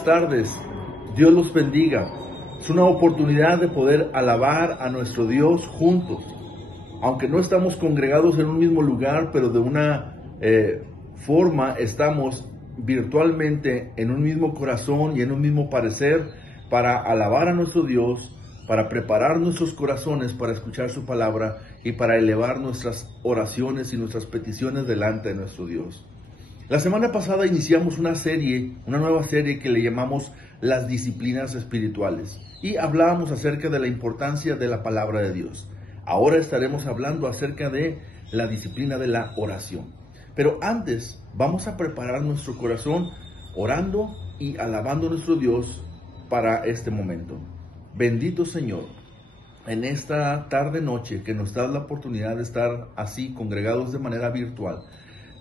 buenas tardes. Dios los bendiga. Es una oportunidad de poder alabar a nuestro Dios juntos. Aunque no estamos congregados en un mismo lugar, pero de una forma estamos virtualmente en un mismo corazón y en un mismo parecer para alabar a nuestro Dios, para preparar nuestros corazones para escuchar su palabra y para elevar nuestras oraciones y nuestras peticiones delante de nuestro Dios. La semana pasada iniciamos una nueva serie que le llamamos Las Disciplinas Espirituales y hablábamos acerca de la importancia de la palabra de Dios. Ahora estaremos hablando acerca de la disciplina de la oración. Pero antes vamos a preparar nuestro corazón orando y alabando a nuestro Dios para este momento. Bendito Señor, en esta tarde-noche que nos das la oportunidad de estar así congregados de manera virtual,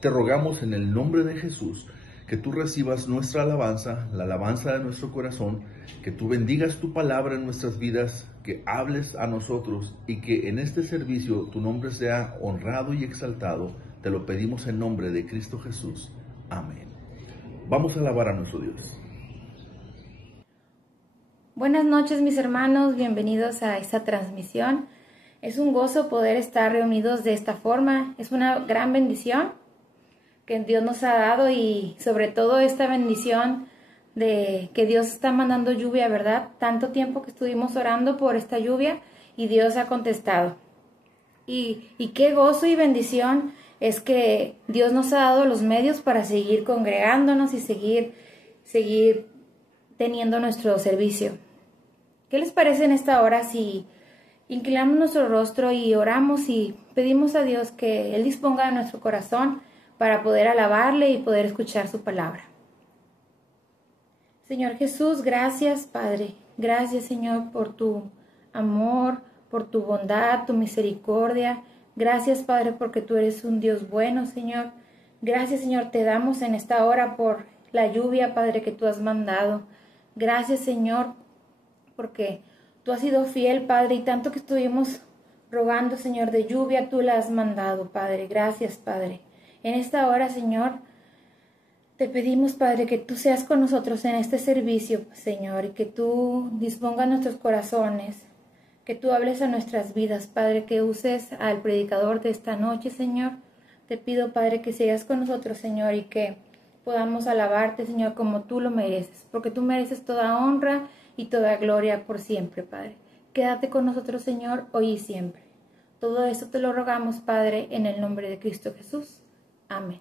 te rogamos en el nombre de Jesús que tú recibas nuestra alabanza, la alabanza de nuestro corazón, que tú bendigas tu palabra en nuestras vidas, que hables a nosotros y que en este servicio tu nombre sea honrado y exaltado. Te lo pedimos en nombre de Cristo Jesús. Amén. Vamos a alabar a nuestro Dios. Buenas noches, mis hermanos, bienvenidos a esta transmisión. Es un gozo poder estar reunidos de esta forma, es una gran bendición que Dios nos ha dado y sobre todo esta bendición de que Dios está mandando lluvia, ¿verdad? Tanto tiempo que estuvimos orando por esta lluvia y Dios ha contestado. Y qué gozo y bendición es que Dios nos ha dado los medios para seguir congregándonos y seguir teniendo nuestro servicio. ¿Qué les parece en esta hora si inclinamos nuestro rostro y oramos y pedimos a Dios que Él disponga de nuestro corazón para poder alabarle y poder escuchar su palabra? Señor Jesús, gracias, Padre. Gracias, Señor, por tu amor, por tu bondad, tu misericordia. Gracias, Padre, porque tú eres un Dios bueno, Señor. Gracias, Señor, te damos en esta hora por la lluvia, Padre, que tú has mandado. Gracias, Señor, porque tú has sido fiel, Padre, y tanto que estuvimos rogando, Señor, de lluvia, tú la has mandado, Padre. Gracias, Padre. En esta hora, Señor, te pedimos, Padre, que tú seas con nosotros en este servicio, Señor, y que tú dispongas nuestros corazones, que tú hables a nuestras vidas, Padre, que uses al predicador de esta noche, Señor. Te pido, Padre, que seas con nosotros, Señor, y que podamos alabarte, Señor, como tú lo mereces, porque tú mereces toda honra y toda gloria por siempre, Padre. Quédate con nosotros, Señor, hoy y siempre. Todo esto te lo rogamos, Padre, en el nombre de Cristo Jesús. Amén.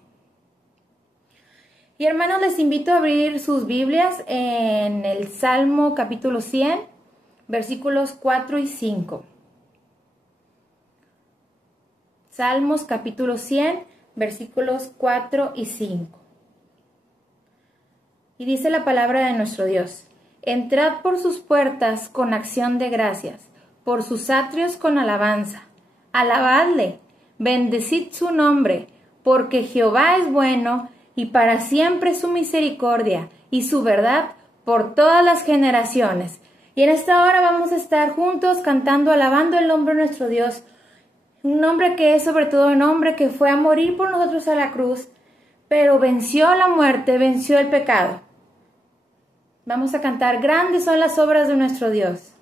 Y hermanos, les invito a abrir sus Biblias en el Salmo capítulo 100, versículos 4 y 5. Salmos capítulo 100, versículos 4 y 5. Y dice la palabra de nuestro Dios: entrad por sus puertas con acción de gracias, por sus atrios con alabanza. Alabadle, bendecid su nombre, porque Jehová es bueno, y para siempre su misericordia y su verdad por todas las generaciones. Y en esta hora vamos a estar juntos cantando, alabando el nombre de nuestro Dios, un nombre que es sobre todo un hombre que fue a morir por nosotros a la cruz, pero venció la muerte, venció el pecado. Vamos a cantar: grandes son las obras de nuestro Dios.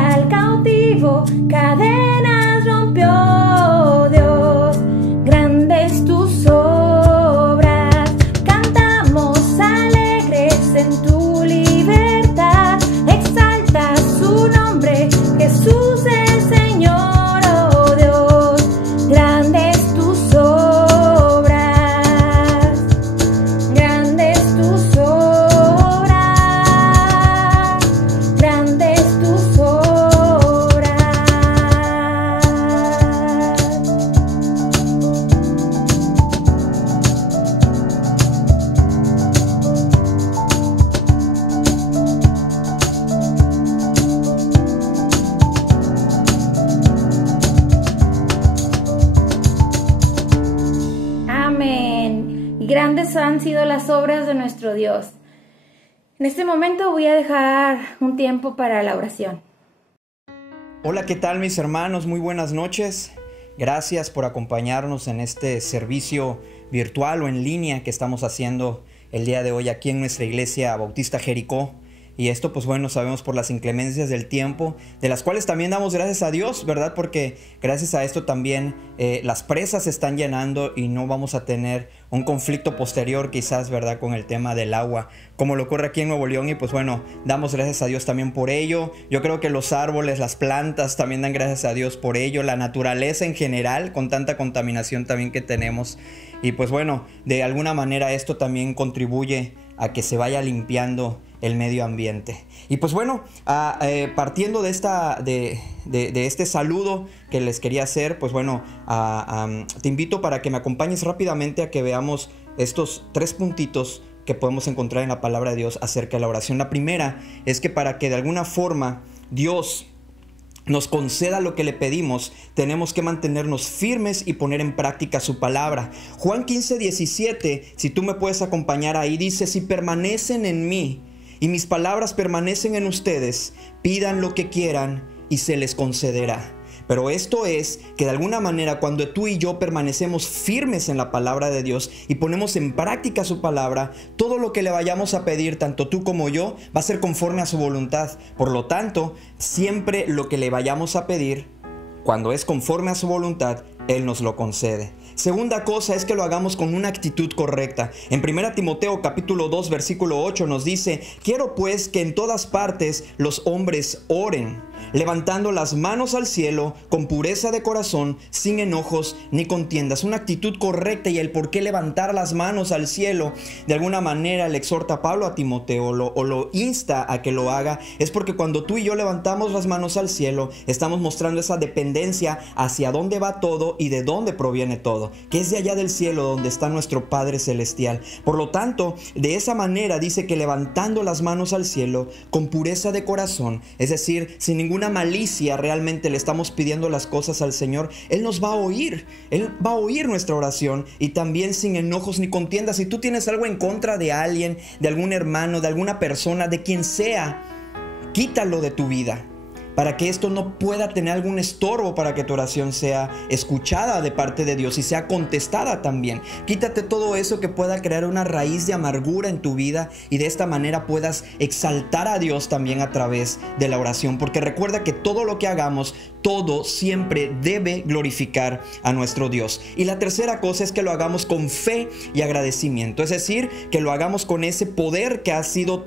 al cautivo, cadenas rompió Dios. Grandes tus obras, cantamos alegres en tu libertad. Exalta su nombre, Jesús el Señor, oh Dios. Grandes tus obras, grandes tus obras, grandes tus obras. Amén. Y grandes han sido las obras de nuestro Dios. En este momento voy a dejar un tiempo para la oración. Hola, ¿qué tal mis hermanos? Muy buenas noches. Gracias por acompañarnos en este servicio virtual o en línea que estamos haciendo el día de hoy aquí en nuestra iglesia Bautista Jericó. Y esto, pues bueno, sabemos por las inclemencias del tiempo, de las cuales también damos gracias a Dios, ¿verdad? Porque gracias a esto también las presas se están llenando y no vamos a tener un conflicto posterior quizás, ¿verdad? Con el tema del agua, como lo ocurre aquí en Nuevo León. Y pues bueno, damos gracias a Dios también por ello. Yo creo que los árboles, las plantas también dan gracias a Dios por ello. La naturaleza en general, con tanta contaminación también que tenemos. Y pues bueno, de alguna manera esto también contribuye a que se vaya limpiando el medio ambiente. Y pues bueno, partiendo de este saludo que les quería hacer, pues bueno, te invito para que me acompañes rápidamente a que veamos estos 3 puntitos que podemos encontrar en la palabra de Dios acerca de la oración. La primera es que para que de alguna forma Dios nos conceda lo que le pedimos, tenemos que mantenernos firmes y poner en práctica su palabra. Juan 15:17, si tú me puedes acompañar ahí, dice: si permanecen en mí y mis palabras permanecen en ustedes, pidan lo que quieran y se les concederá. Pero esto es que de alguna manera cuando tú y yo permanecemos firmes en la palabra de Dios y ponemos en práctica su palabra, todo lo que le vayamos a pedir, tanto tú como yo, va a ser conforme a su voluntad. Por lo tanto, siempre lo que le vayamos a pedir, cuando es conforme a su voluntad, Él nos lo concede. Segunda cosa es que lo hagamos con una actitud correcta. En 1 Timoteo capítulo 2 versículo 8 nos dice: quiero pues que en todas partes los hombres oren, levantando las manos al cielo con pureza de corazón, sin enojos ni contiendas. Una actitud correcta, y el por qué levantar las manos al cielo, de alguna manera le exhorta a Pablo a Timoteo o lo insta a que lo haga, es porque cuando tú y yo levantamos las manos al cielo, estamos mostrando esa dependencia hacia dónde va todo y de dónde proviene todo, que es de allá del cielo donde está nuestro Padre Celestial. Por lo tanto, de esa manera dice que levantando las manos al cielo con pureza de corazón, es decir, sin ninguna malicia, realmente le estamos pidiendo las cosas al Señor, Él nos va a oír. Él va a oír nuestra oración, y también sin enojos ni contiendas. Si tú tienes algo en contra de alguien, de algún hermano, de alguna persona, de quien sea, quítalo de tu vida, para que esto no pueda tener algún estorbo para que tu oración sea escuchada de parte de Dios y sea contestada también. Quítate todo eso que pueda crear una raíz de amargura en tu vida, y de esta manera puedas exaltar a Dios también a través de la oración. Porque recuerda que todo lo que hagamos, todo siempre debe glorificar a nuestro Dios. Y la tercera cosa es que lo hagamos con fe y agradecimiento, es decir, que lo hagamos con ese poder que ha sido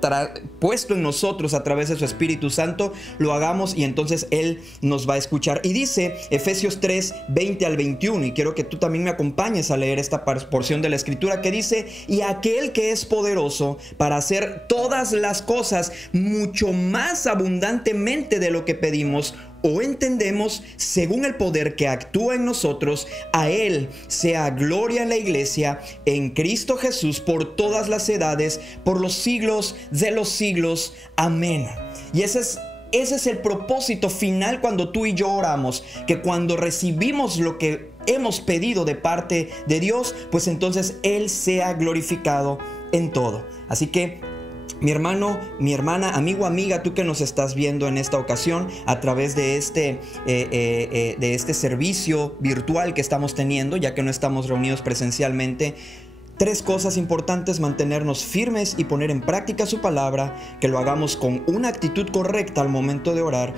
puesto en nosotros a través de su Espíritu Santo. Lo hagamos y entonces Él nos va a escuchar. Y dice Efesios 3, 20 al 21, y quiero que tú también me acompañes a leer esta porción de la Escritura que dice: y aquel que es poderoso para hacer todas las cosas mucho más abundantemente de lo que pedimos o entendemos, según el poder que actúa en nosotros, a Él sea gloria en la iglesia, en Cristo Jesús, por todas las edades, por los siglos de los siglos. Amén. Y ese es el propósito final cuando tú y yo oramos, que cuando recibimos lo que hemos pedido de parte de Dios, pues entonces Él sea glorificado en todo. Así que, mi hermano, mi hermana, amigo, amiga, tú que nos estás viendo en esta ocasión a través de este servicio virtual que estamos teniendo, ya que no estamos reunidos presencialmente, 3 cosas importantes: mantenernos firmes y poner en práctica su palabra, que lo hagamos con una actitud correcta al momento de orar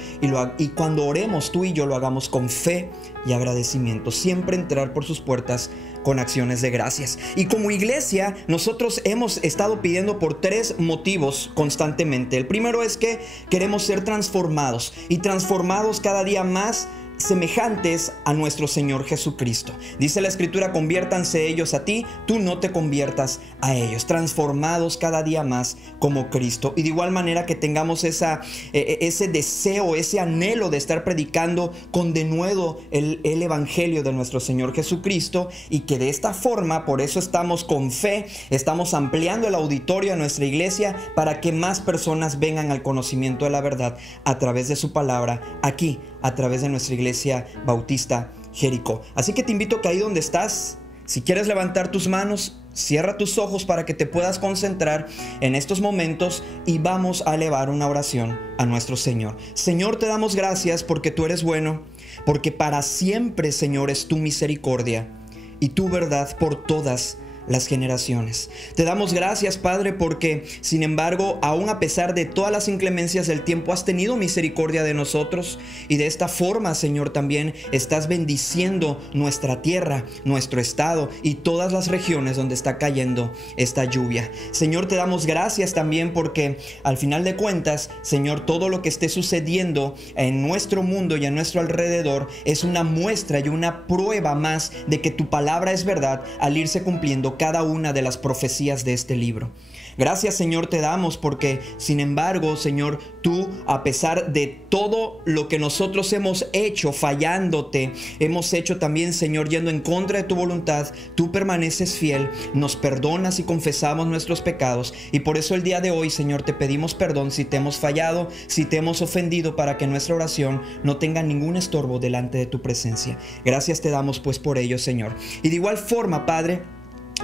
y cuando oremos tú y yo lo hagamos con fe y agradecimiento. Siempre entrar por sus puertas con acciones de gracias. Y como iglesia, nosotros hemos estado pidiendo por 3 motivos constantemente. El primero es que queremos ser transformados y transformados cada día más semejantes a nuestro Señor Jesucristo. Dice la Escritura: conviértanse ellos a ti, tú no te conviertas a ellos. Transformados cada día más como Cristo. Y de igual manera que tengamos ese deseo, ese anhelo de estar predicando con denuedo el Evangelio de nuestro Señor Jesucristo, y que de esta forma, por eso estamos con fe, estamos ampliando el auditorio de nuestra iglesia para que más personas vengan al conocimiento de la verdad a través de su palabra, aquí a través de nuestra Iglesia Bautista Jericó. Así que te invito que ahí donde estás, si quieres levantar tus manos, cierra tus ojos para que te puedas concentrar en estos momentos y vamos a elevar una oración a nuestro Señor. Señor, te damos gracias porque tú eres bueno, porque para siempre, Señor, es tu misericordia y tu verdad por todas las generaciones. Te damos gracias, Padre, porque sin embargo, aún a pesar de todas las inclemencias del tiempo, has tenido misericordia de nosotros, y de esta forma, Señor, también estás bendiciendo nuestra tierra, nuestro estado y todas las regiones donde está cayendo esta lluvia. Señor, te damos gracias también porque al final de cuentas, Señor, todo lo que esté sucediendo en nuestro mundo y en nuestro alrededor es una muestra y una prueba más de que tu palabra es verdad al irse cumpliendo cada una de las profecías de este libro. Gracias, Señor, te damos porque, sin embargo, Señor, tú, a pesar de todo lo que nosotros hemos hecho fallándote, hemos hecho también, Señor, yendo en contra de tu voluntad, tú permaneces fiel, nos perdonas y confesamos nuestros pecados. Y por eso el día de hoy, Señor, te pedimos perdón si te hemos fallado, si te hemos ofendido, para que nuestra oración no tenga ningún estorbo delante de tu presencia. Gracias te damos pues por ello, Señor. Y de igual forma, Padre,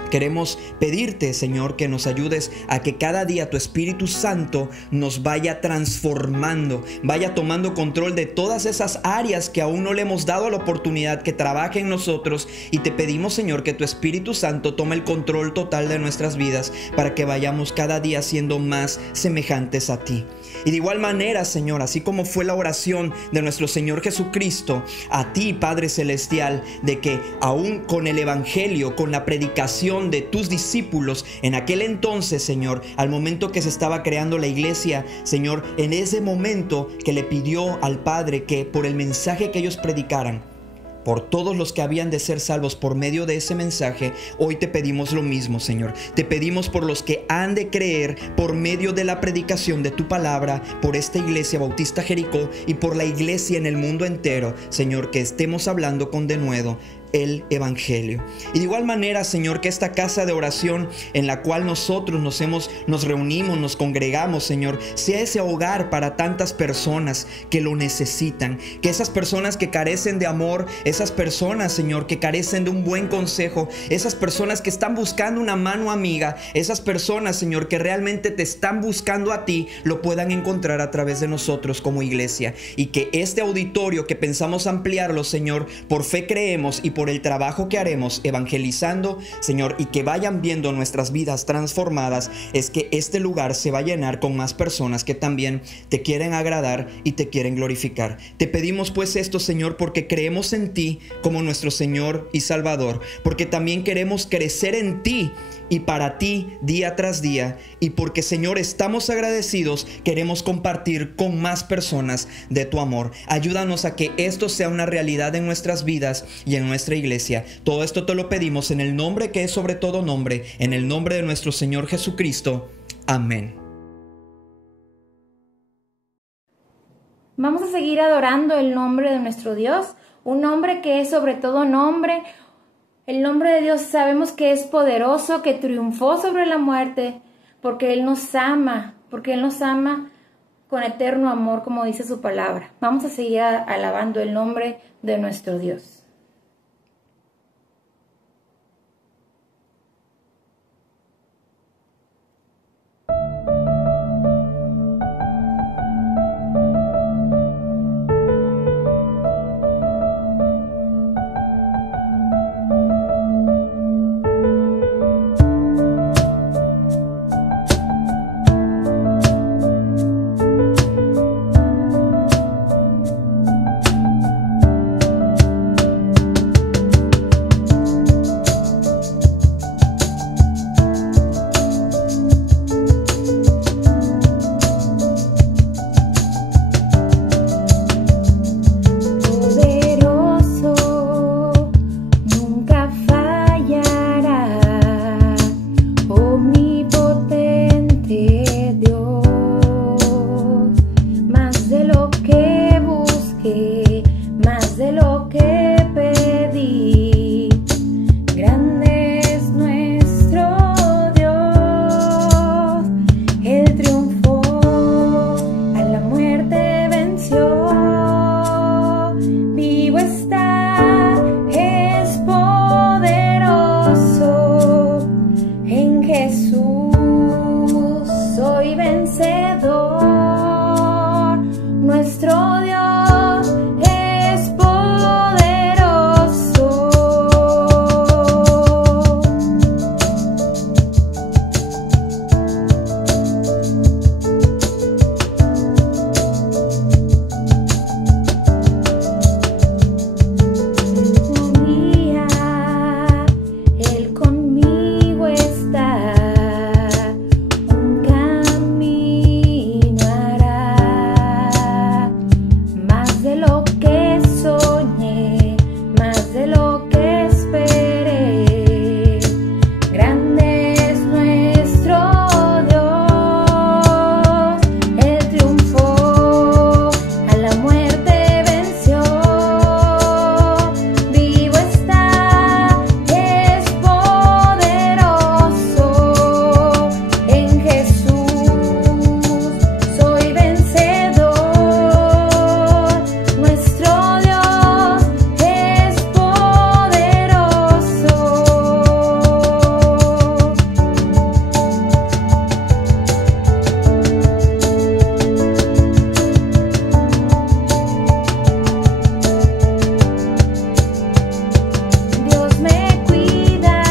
queremos pedirte, Señor, que nos ayudes a que cada día tu Espíritu Santo nos vaya transformando, vaya tomando control de todas esas áreas que aún no le hemos dado la oportunidad que trabaje en nosotros. Y te pedimos, Señor, que tu Espíritu Santo tome el control total de nuestras vidas para que vayamos cada día siendo más semejantes a ti. Y de igual manera, Señor, así como fue la oración de nuestro Señor Jesucristo a ti, Padre Celestial, de que aún con el Evangelio, con la predicación de tus discípulos en aquel entonces, Señor, al momento que se estaba creando la iglesia, Señor, en ese momento que le pidió al Padre que por el mensaje que ellos predicaran, por todos los que habían de ser salvos por medio de ese mensaje, hoy te pedimos lo mismo, Señor. Te pedimos por los que han de creer por medio de la predicación de tu palabra, por esta iglesia Bautista Jericó y por la iglesia en el mundo entero, Señor, que estemos hablando con denuedo el Evangelio. Y de igual manera, Señor, que esta casa de oración en la cual nosotros nos reunimos, nos congregamos, Señor, sea ese hogar para tantas personas que lo necesitan, que esas personas que carecen de amor, esas personas, Señor, que carecen de un buen consejo, esas personas que están buscando una mano amiga, esas personas, Señor, que realmente te están buscando a ti, lo puedan encontrar a través de nosotros como iglesia. Y que este auditorio que pensamos ampliarlo, Señor, por fe creemos y por el trabajo que haremos evangelizando, Señor, y que vayan viendo nuestras vidas transformadas, es que este lugar se va a llenar con más personas que también te quieren agradar y te quieren glorificar. Te pedimos pues esto, Señor, porque creemos en ti como nuestro Señor y Salvador, porque también queremos crecer en ti y para ti día tras día, y porque, Señor, estamos agradecidos, queremos compartir con más personas de tu amor. Ayúdanos a que esto sea una realidad en nuestras vidas y en nuestra iglesia. Todo esto te lo pedimos en el nombre que es sobre todo nombre, en el nombre de nuestro Señor Jesucristo. Amén. Vamos a seguir adorando el nombre de nuestro Dios, un nombre que es sobre todo nombre. El nombre de Dios sabemos que es poderoso, que triunfó sobre la muerte, porque Él nos ama con eterno amor, como dice su palabra. Vamos a seguir alabando el nombre de nuestro Dios. de lo que pedí. Grande es nuestro Dios, Él triunfó, a la muerte venció. Vivo está, es poderoso, en Jesús soy vencedor. Nuestro Dios es poderoso. Un día Él conmigo está, un camino hará, más de lo que soñé, más de lo que esperé. Grande es nuestro Dios, Él triunfó, a la muerte venció. Vivo está, es poderoso, en Jesús soy vencedor. Nuestro Dios es poderoso. Dios me cuida,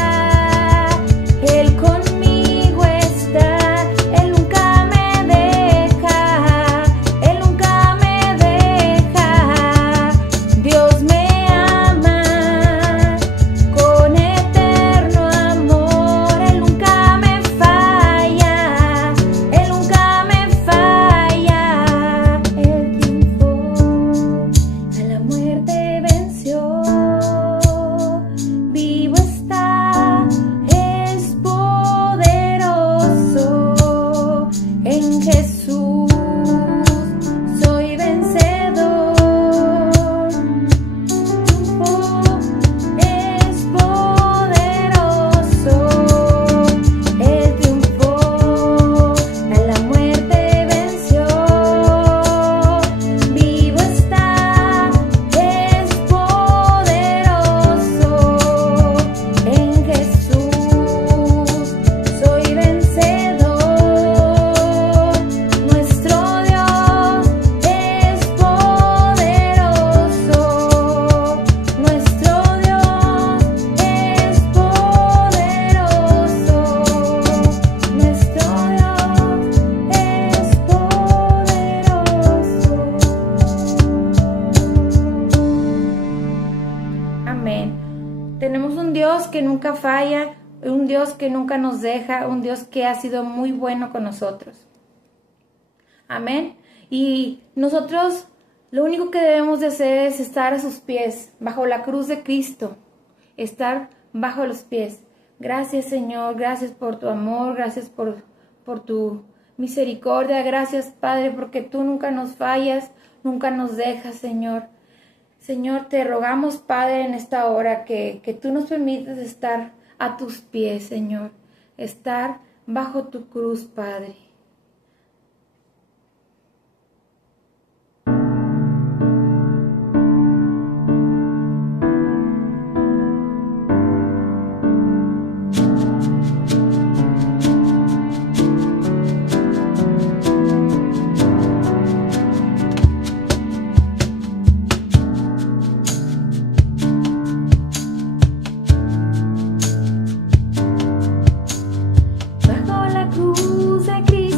Él conmigo está, Él nunca me deja, Él nunca me deja. Dios me ama con eterno amor, Él nunca me falla, Él nunca me falla. Él triunfó, a la muerte venció. Vivo está, es poderoso, en Jesús soy vencedor. Es poderoso, Él triunfó, a la muerte venció. Vivo está, es poderoso, en Jesús soy vencedor. Nuestro Dios es poderoso, nuestro Dios es poderoso, nuestro Dios es poderoso. Amén. Tenemos un Dios que nunca falla, un Dios que nunca nos deja, un Dios que ha sido muy bueno con nosotros. Amén. Y nosotros lo único que debemos de hacer es estar a sus pies, bajo la cruz de Cristo, estar bajo los pies. Gracias, Señor, gracias por tu amor, gracias por tu misericordia, gracias, Padre, porque tú nunca nos fallas, nunca nos dejas, Señor. Señor, te rogamos, Padre, en esta hora que tú nos permitas estar a tus pies, Señor, estar bajo tu cruz, Padre. Bajo la cruz de Cristo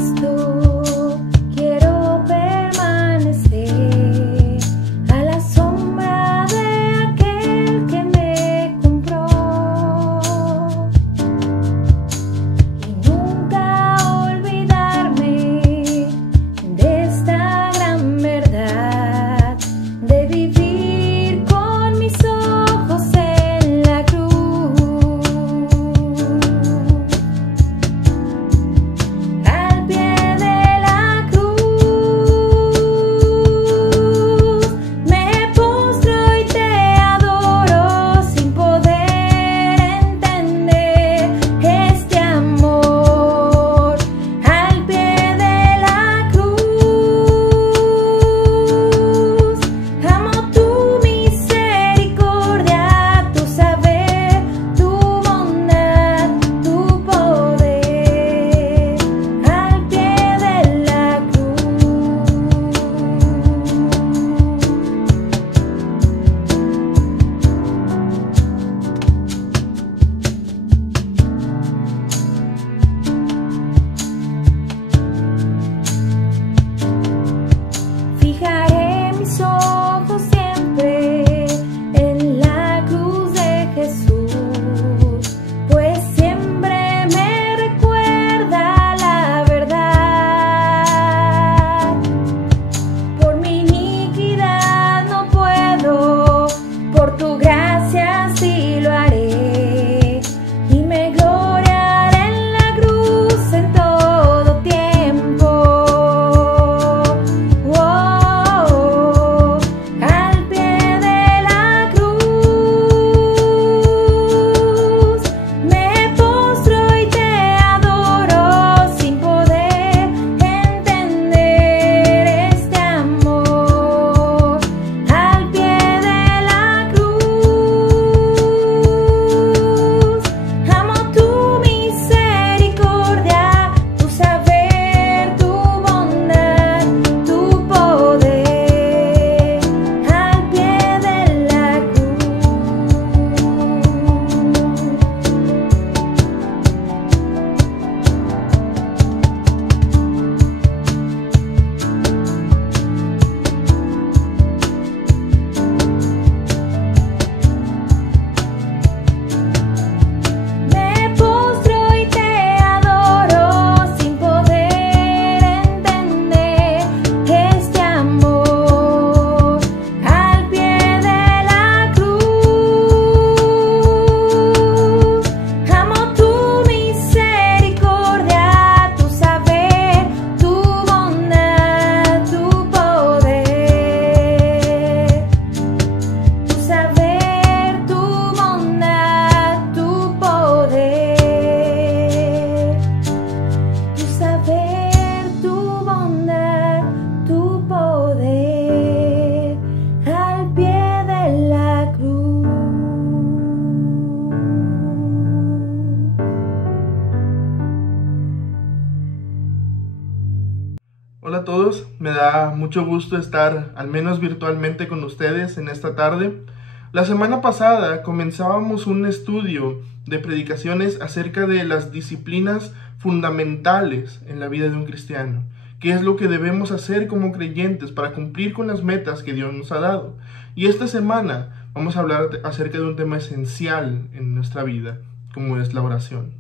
a todos, me da mucho gusto estar al menos virtualmente con ustedes en esta tarde. La semana pasada comenzábamos un estudio de predicaciones acerca de las disciplinas fundamentales en la vida de un cristiano. ¿Qué es lo que debemos hacer como creyentes para cumplir con las metas que Dios nos ha dado? Y esta semana vamos a hablar acerca de un tema esencial en nuestra vida, como es la oración.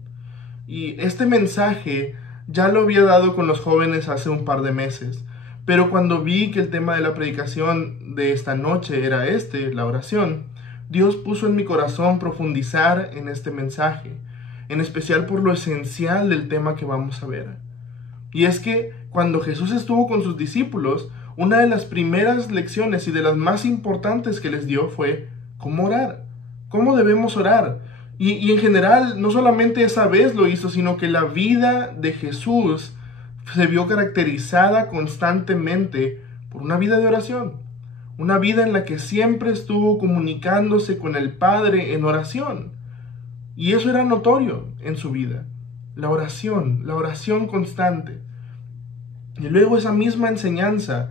Y este mensaje ya lo había dado con los jóvenes hace un par de meses, pero cuando vi que el tema de la predicación de esta noche era la oración, Dios puso en mi corazón profundizar en este mensaje, en especial por lo esencial del tema que vamos a ver. Y es que cuando Jesús estuvo con sus discípulos, una de las primeras lecciones y de las más importantes que les dio fue cómo orar, cómo debemos orar. Y en general, no solamente esa vez lo hizo, sino que la vida de Jesús se vio caracterizada constantemente por una vida de oración. Una vida en la que siempre estuvo comunicándose con el Padre en oración. Y eso era notorio en su vida. La oración constante. Y luego esa misma enseñanza,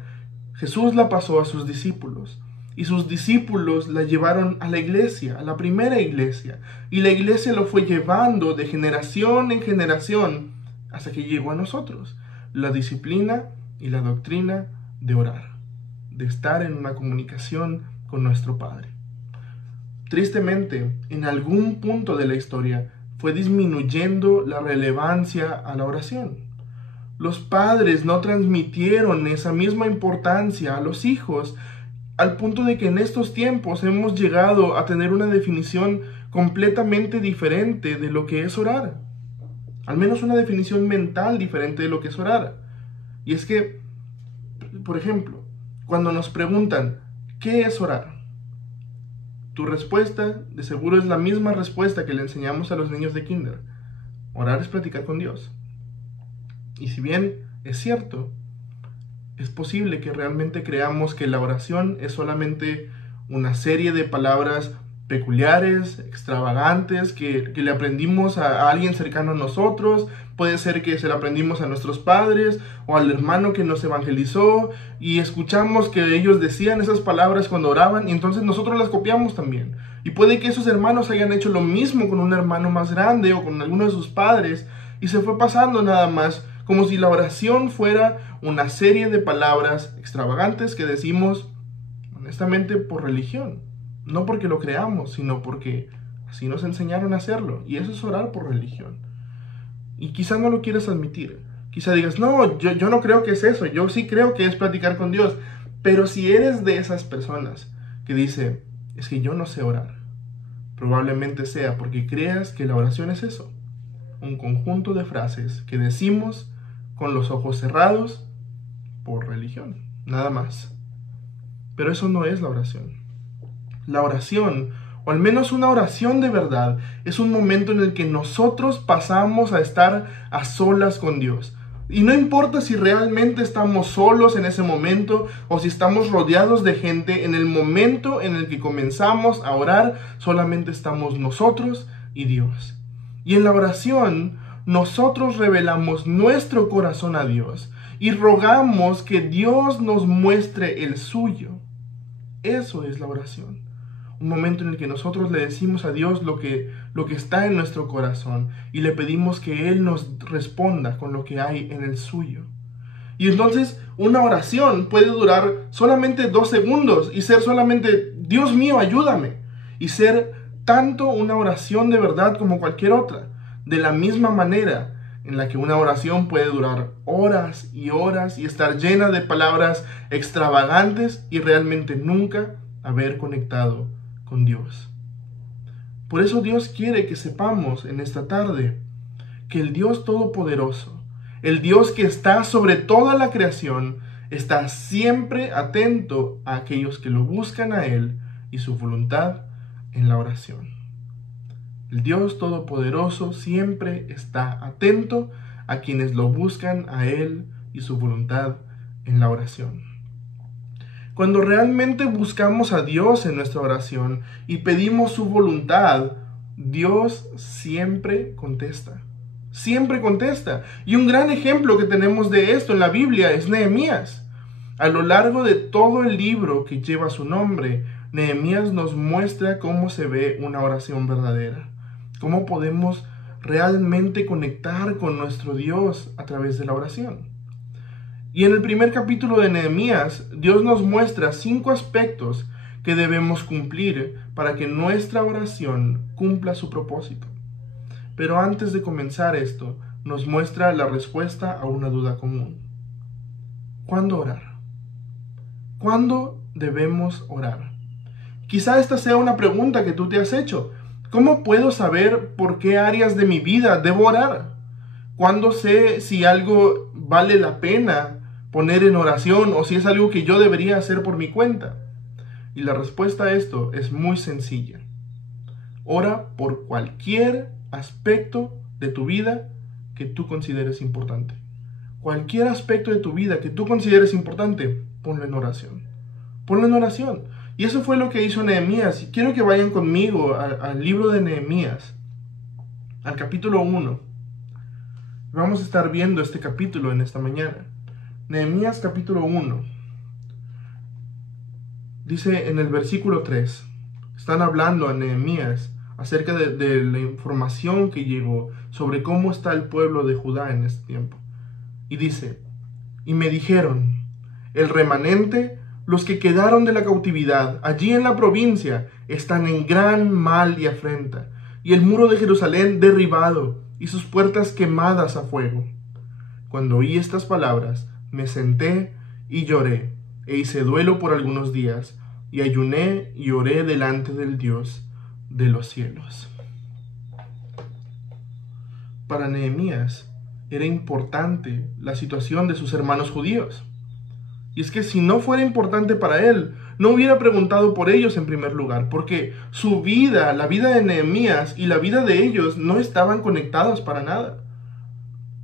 Jesús la pasó a sus discípulos. Y sus discípulos la llevaron a la iglesia, a la primera iglesia. Y la iglesia lo fue llevando de generación en generación hasta que llegó a nosotros. La disciplina y la doctrina de orar, de estar en una comunicación con nuestro Padre. Tristemente, en algún punto de la historia fue disminuyendo la relevancia a la oración. Los padres no transmitieron esa misma importancia a los hijos, al punto de que en estos tiempos hemos llegado a tener una definición completamente diferente de lo que es orar. Al menos una definición mental diferente de lo que es orar. Y es que, por ejemplo, cuando nos preguntan, ¿qué es orar? Tu respuesta, de seguro, es la misma respuesta que le enseñamos a los niños de kinder. Orar es platicar con Dios. Y si bien es cierto, es posible que realmente creamos que la oración es solamente una serie de palabras peculiares, extravagantes, que le aprendimos a alguien cercano a nosotros. Puede ser que se la aprendimos a nuestros padres o al hermano que nos evangelizó y escuchamos que ellos decían esas palabras cuando oraban y entonces nosotros las copiamos también. Y puede que esos hermanos hayan hecho lo mismo con un hermano más grande o con alguno de sus padres y se fue pasando nada más, como si la oración fuera una serie de palabras extravagantes que decimos, honestamente, por religión. No porque lo creamos, sino porque así nos enseñaron a hacerlo. Y eso es orar por religión. Y quizá no lo quieras admitir. Quizá digas, no, yo no creo que es eso. Yo sí creo que es platicar con Dios. Pero si eres de esas personas que dice, es que yo no sé orar, probablemente sea porque creas que la oración es eso. Un conjunto de frases que decimos con los ojos cerrados por religión, nada más. Pero eso no es la oración. La oración, o al menos una oración de verdad, es un momento en el que nosotros pasamos a estar a solas con Dios. Y no importa si realmente estamos solos en ese momento o si estamos rodeados de gente, en el momento en el que comenzamos a orar, solamente estamos nosotros y Dios. Y en la oración, nosotros revelamos nuestro corazón a Dios y rogamos que Dios nos muestre el suyo. Eso es la oración. Un momento en el que nosotros le decimos a Dios lo que está en nuestro corazón y le pedimos que Él nos responda con lo que hay en el suyo. Y entonces una oración puede durar solamente 2 segundos y ser solamente, Dios mío, ayúdame. Y ser tanto una oración de verdad como cualquier otra. De la misma manera en la que una oración puede durar horas y horas y estar llena de palabras extravagantes y realmente nunca haber conectado con Dios. Por eso Dios quiere que sepamos en esta tarde que el Dios Todopoderoso, el Dios que está sobre toda la creación, está siempre atento a aquellos que lo buscan a Él y su voluntad en la oración. El Dios Todopoderoso siempre está atento a quienes lo buscan a Él y su voluntad en la oración. Cuando realmente buscamos a Dios en nuestra oración y pedimos su voluntad, Dios siempre contesta. siempre contesta. Y un gran ejemplo que tenemos de esto en la Biblia es Nehemías. A lo largo de todo el libro que lleva su nombre, Nehemías nos muestra cómo se ve una oración verdadera, cómo podemos realmente conectar con nuestro Dios a través de la oración. Y en el primer capítulo de Nehemías, Dios nos muestra 5 aspectos que debemos cumplir para que nuestra oración cumpla su propósito. Pero antes de comenzar esto, nos muestra la respuesta a una duda común. ¿Cuándo orar? ¿Cuándo debemos orar? Quizá esta sea una pregunta que tú te has hecho. ¿Cómo puedo saber por qué áreas de mi vida debo orar? ¿Cuándo sé si algo vale la pena poner en oración o si es algo que yo debería hacer por mi cuenta? Y la respuesta a esto es muy sencilla. Ora por cualquier aspecto de tu vida que tú consideres importante. Cualquier aspecto de tu vida que tú consideres importante, ponlo en oración. Ponlo en oración. Y eso fue lo que hizo Nehemías. Y quiero que vayan conmigo al libro de Nehemías, al capítulo 1. Vamos a estar viendo este capítulo en esta mañana. Nehemías capítulo 1. Dice en el versículo 3. Están hablando a Nehemías acerca de la información que llegó sobre cómo está el pueblo de Judá en este tiempo. Y dice, y me dijeron, el remanente, los que quedaron de la cautividad allí en la provincia, están en gran mal y afrenta, y el muro de Jerusalén derribado, y sus puertas quemadas a fuego. Cuando oí estas palabras, me senté y lloré, e hice duelo por algunos días, y ayuné y oré delante del Dios de los cielos. Para Nehemías era importante la situación de sus hermanos judíos. Y es que si no fuera importante para él, no hubiera preguntado por ellos en primer lugar, porque su vida, la vida de Nehemías y la vida de ellos no estaban conectados para nada.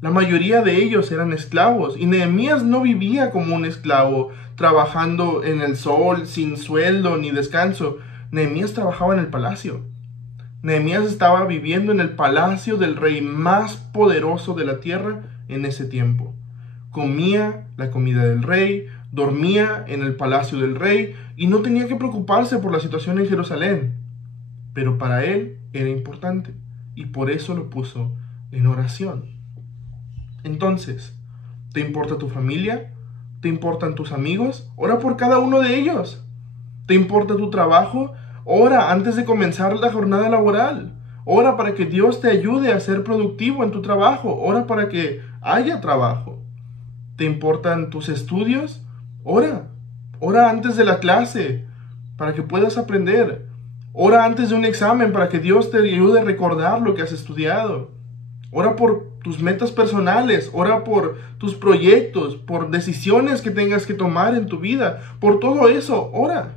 La mayoría de ellos eran esclavos y Nehemías no vivía como un esclavo, trabajando en el sol, sin sueldo ni descanso. Nehemías trabajaba en el palacio. Nehemías estaba viviendo en el palacio del rey más poderoso de la tierra en ese tiempo. Comía la comida del rey, dormía en el palacio del rey y no tenía que preocuparse por la situación en Jerusalén. Pero para él era importante y por eso lo puso en oración. Entonces, ¿te importa tu familia? ¿Te importan tus amigos? Ora por cada uno de ellos. ¿Te importa tu trabajo? Ora antes de comenzar la jornada laboral. Ora para que Dios te ayude a ser productivo en tu trabajo. Ora para que haya trabajo. ¿Te importan tus estudios? Ora. Ora antes de la clase para que puedas aprender. Ora antes de un examen para que Dios te ayude a recordar lo que has estudiado. Ora por tus metas personales. Ora por tus proyectos, por decisiones que tengas que tomar en tu vida. Por todo eso, ora.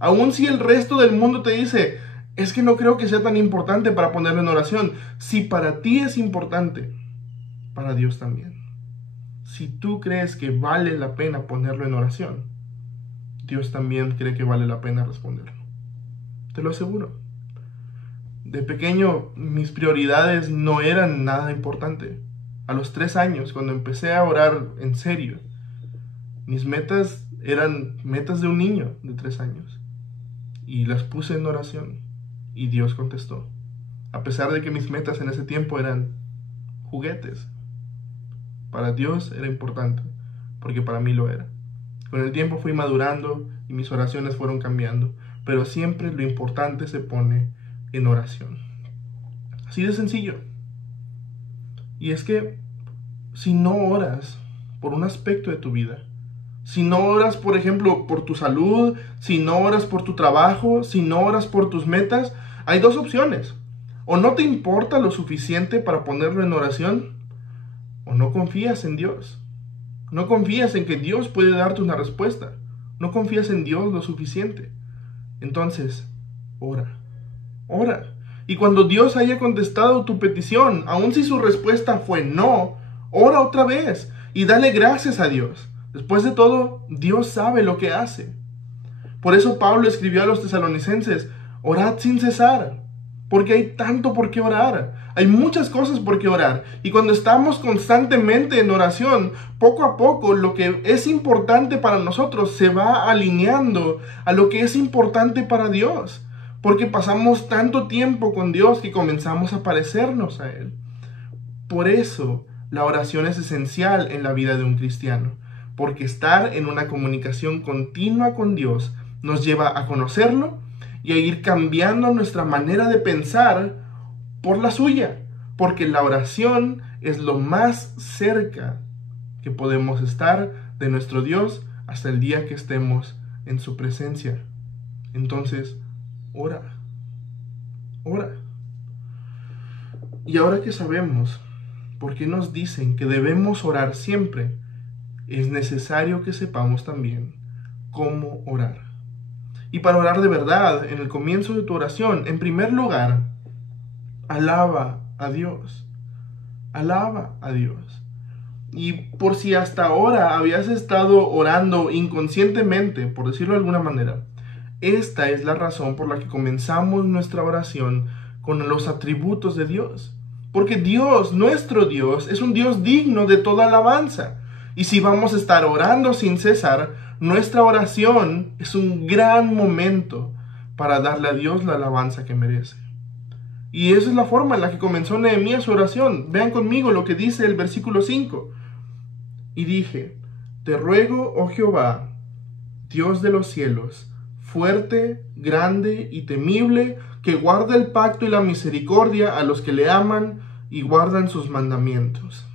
Aun si el resto del mundo te dice, es que no creo que sea tan importante para ponerlo en oración. Si para ti es importante, para Dios también. Si tú crees que vale la pena ponerlo en oración, Dios también cree que vale la pena responderlo. Te lo aseguro. De pequeño, mis prioridades no eran nada importante. A los 3 años, cuando empecé a orar en serio, mis metas eran metas de un niño de 3 años. Y las puse en oración. Y Dios contestó. A pesar de que mis metas en ese tiempo eran juguetes. Para Dios era importante, porque para mí lo era. Con el tiempo fui madurando y mis oraciones fueron cambiando. Pero siempre lo importante se pone en oración. Así de sencillo. Y es que si no oras por un aspecto de tu vida, si no oras, por ejemplo, por tu salud, si no oras por tu trabajo, si no oras por tus metas, hay 2 opciones. O no te importa lo suficiente para ponerlo en oración, o no confías en Dios. No confías en que Dios puede darte una respuesta. No confías en Dios lo suficiente. Entonces, ora. Ora. Y cuando Dios haya contestado tu petición, aun si su respuesta fue no, ora otra vez y dale gracias a Dios. Después de todo, Dios sabe lo que hace. Por eso Pablo escribió a los tesalonicenses, orad sin cesar. porque hay tanto por qué orar. Hay muchas cosas por qué orar. Y cuando estamos constantemente en oración, poco a poco lo que es importante para nosotros se va alineando a lo que es importante para Dios. Porque pasamos tanto tiempo con Dios que comenzamos a parecernos a Él. Por eso la oración es esencial en la vida de un cristiano. Porque estar en una comunicación continua con Dios nos lleva a conocerlo y a ir cambiando nuestra manera de pensar por la suya, porque la oración es lo más cerca que podemos estar de nuestro Dios hasta el día que estemos en su presencia. Entonces, ora. Y ahora que sabemos por qué nos dicen que debemos orar siempre, es necesario que sepamos también cómo orar. Y para orar de verdad, en el comienzo de tu oración, en primer lugar, alaba a Dios. Alaba a Dios. Y por si hasta ahora habías estado orando inconscientemente, por decirlo de alguna manera, esta es la razón por la que comenzamos nuestra oración con los atributos de Dios. Porque Dios, nuestro Dios, es un Dios digno de toda alabanza. Y si vamos a estar orando sin cesar, nuestra oración es un gran momento para darle a Dios la alabanza que merece. Y esa es la forma en la que comenzó Nehemías su oración. Vean conmigo lo que dice el versículo 5. Y dije, te ruego, oh Jehová, Dios de los cielos, fuerte, grande y temible, que guarda el pacto y la misericordia a los que le aman y guardan sus mandamientos.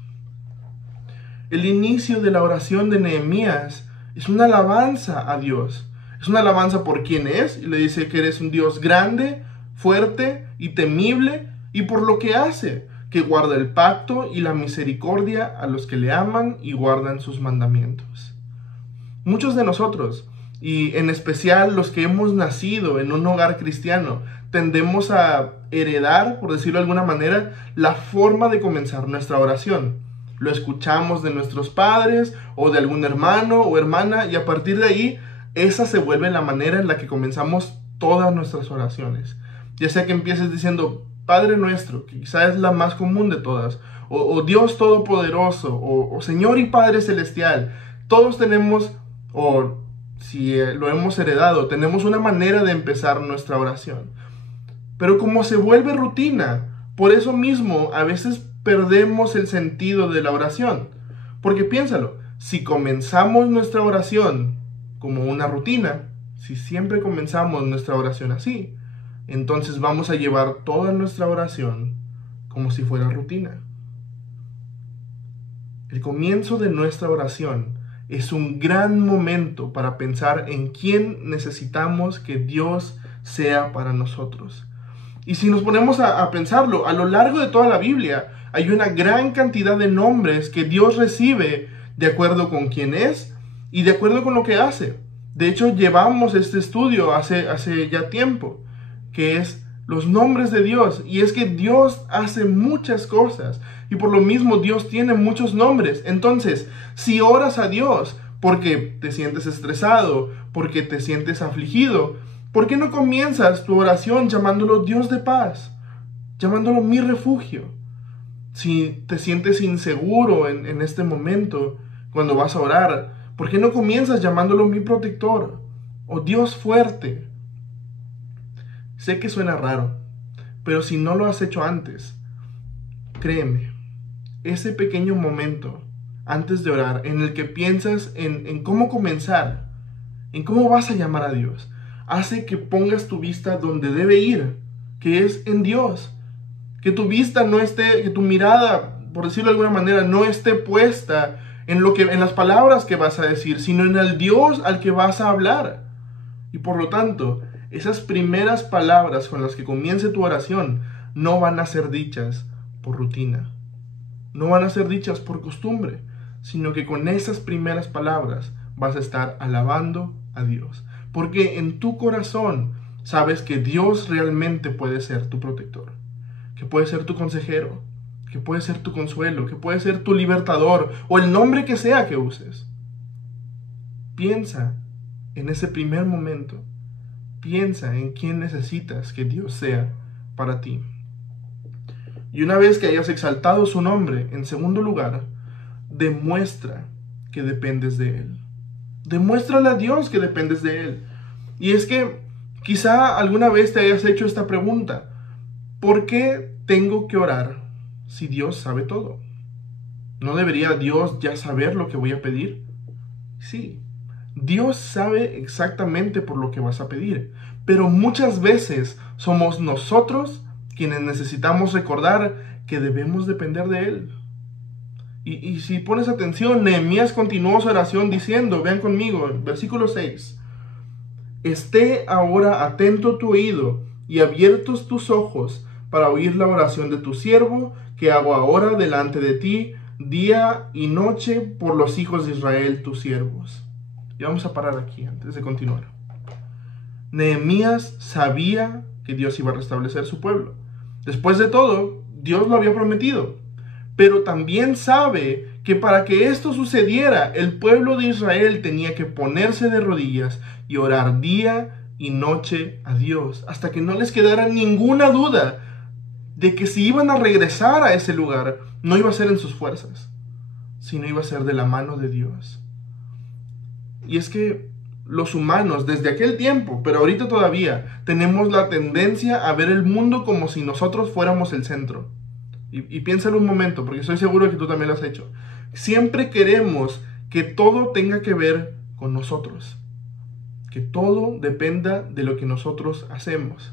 El inicio de la oración de Nehemías es una alabanza a Dios. Es una alabanza por quién es, y le dice que eres un Dios grande, fuerte y temible, y por lo que hace, que guarda el pacto y la misericordia a los que le aman y guardan sus mandamientos. Muchos de nosotros, y en especial los que hemos nacido en un hogar cristiano, tendemos a heredar, por decirlo de alguna manera, la forma de comenzar nuestra oración. Lo escuchamos de nuestros padres o de algún hermano o hermana, y a partir de ahí, esa se vuelve la manera en la que comenzamos todas nuestras oraciones. Ya sea que empieces diciendo Padre Nuestro, que quizás es la más común de todas, o Dios Todopoderoso, o Señor y Padre Celestial. Todos tenemos, o si lo hemos heredado, tenemos una manera de empezar nuestra oración. Pero como se vuelve rutina, por eso mismo a veces perdemos el sentido de la oración. Porque piénsalo, si comenzamos nuestra oración como una rutina, si siempre comenzamos nuestra oración así, entonces vamos a llevar toda nuestra oración como si fuera rutina. El comienzo de nuestra oración es un gran momento para pensar en quién necesitamos que Dios sea para nosotros. Y si nos ponemos a pensarlo, a lo largo de toda la Biblia hay una gran cantidad de nombres que Dios recibe de acuerdo con quién es y de acuerdo con lo que hace. De hecho, llevamos este estudio hace ya tiempo, que es los nombres de Dios. Y es que Dios hace muchas cosas y por lo mismo Dios tiene muchos nombres. Entonces, si oras a Dios porque te sientes estresado, porque te sientes afligido, ¿por qué no comienzas tu oración llamándolo Dios de paz? Llamándolo mi refugio. Si te sientes inseguro en este momento, cuando vas a orar, ¿por qué no comienzas llamándolo mi protector? O Dios fuerte. Sé que suena raro, pero si no lo has hecho antes, créeme, ese pequeño momento antes de orar en el que piensas en cómo comenzar, en cómo vas a llamar a Dios, hace que pongas tu vista donde debe ir, que es en Dios. Que tu vista no esté, que tu mirada, por decirlo de alguna manera, no esté puesta en las palabras que vas a decir, sino en el Dios al que vas a hablar. Y por lo tanto, esas primeras palabras con las que comience tu oración no van a ser dichas por rutina, no van a ser dichas por costumbre, sino que con esas primeras palabras vas a estar alabando a Dios. Porque en tu corazón sabes que Dios realmente puede ser tu protector, que puede ser tu consejero, que puede ser tu consuelo, que puede ser tu libertador, o el nombre que sea que uses. Piensa en ese primer momento, piensa en quién necesitas que Dios sea para ti. Y una vez que hayas exaltado su nombre, en segundo lugar, demuestra que dependes de Él. Demuéstrale a Dios que dependes de Él. Y es que quizá alguna vez te hayas hecho esta pregunta: ¿por qué tengo que orar si Dios sabe todo? ¿No debería Dios ya saber lo que voy a pedir? Sí, Dios sabe exactamente por lo que vas a pedir, pero muchas veces somos nosotros quienes necesitamos recordar que debemos depender de Él. Y si pones atención, Nehemías continuó su oración diciendo, vean conmigo, versículo 6, esté ahora atento tu oído y abiertos tus ojos para oír la oración de tu siervo que hago ahora delante de ti, día y noche por los hijos de Israel, tus siervos. Y vamos a parar aquí antes de continuar. Nehemías sabía que Dios iba a restablecer su pueblo. Después de todo, Dios lo había prometido. Pero también sabe que para que esto sucediera, el pueblo de Israel tenía que ponerse de rodillas y orar día y noche a Dios, hasta que no les quedara ninguna duda de que si iban a regresar a ese lugar, no iba a ser en sus fuerzas, sino iba a ser de la mano de Dios. Y es que los humanos, desde aquel tiempo, pero ahorita todavía, tenemos la tendencia a ver el mundo como si nosotros fuéramos el centro. Y piénsalo un momento, porque estoy seguro de que tú también lo has hecho. Siempre queremos que todo tenga que ver con nosotros, que todo dependa de lo que nosotros hacemos.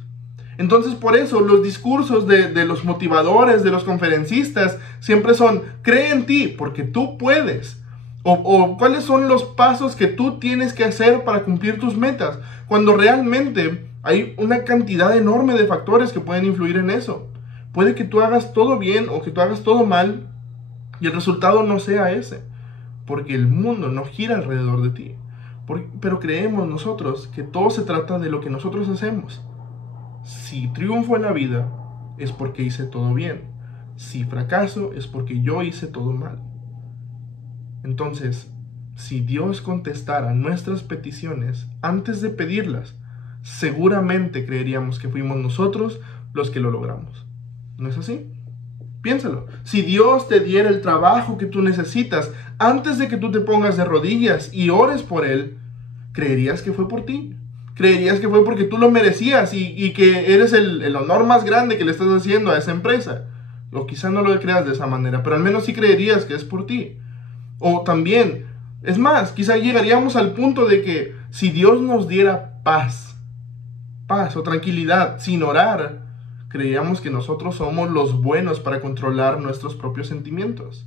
Entonces, por eso los discursos de los motivadores, de los conferencistas, siempre son: cree en ti, porque tú puedes. O cuáles son los pasos que tú tienes que hacer para cumplir tus metas, cuando realmente hay una cantidad enorme de factores que pueden influir en eso. Puede que tú hagas todo bien o que tú hagas todo mal y el resultado no sea ese, porque el mundo no gira alrededor de ti. Pero creemos nosotros que todo se trata de lo que nosotros hacemos. Si triunfo en la vida, es porque hice todo bien. Si fracaso, es porque yo hice todo mal. Entonces, si Dios contestara nuestras peticiones antes de pedirlas, seguramente creeríamos que fuimos nosotros los que lo logramos. ¿No es así? Piénsalo. Si Dios te diera el trabajo que tú necesitas antes de que tú te pongas de rodillas y ores por él, creerías que fue por ti. Creerías que fue porque tú lo merecías y que eres el honor más grande que le estás haciendo a esa empresa. O quizá no lo creas de esa manera, pero al menos sí creerías que es por ti. O también, es más, quizá llegaríamos al punto de que si Dios nos diera paz o tranquilidad sin orar, creíamos que nosotros somos los buenos para controlar nuestros propios sentimientos.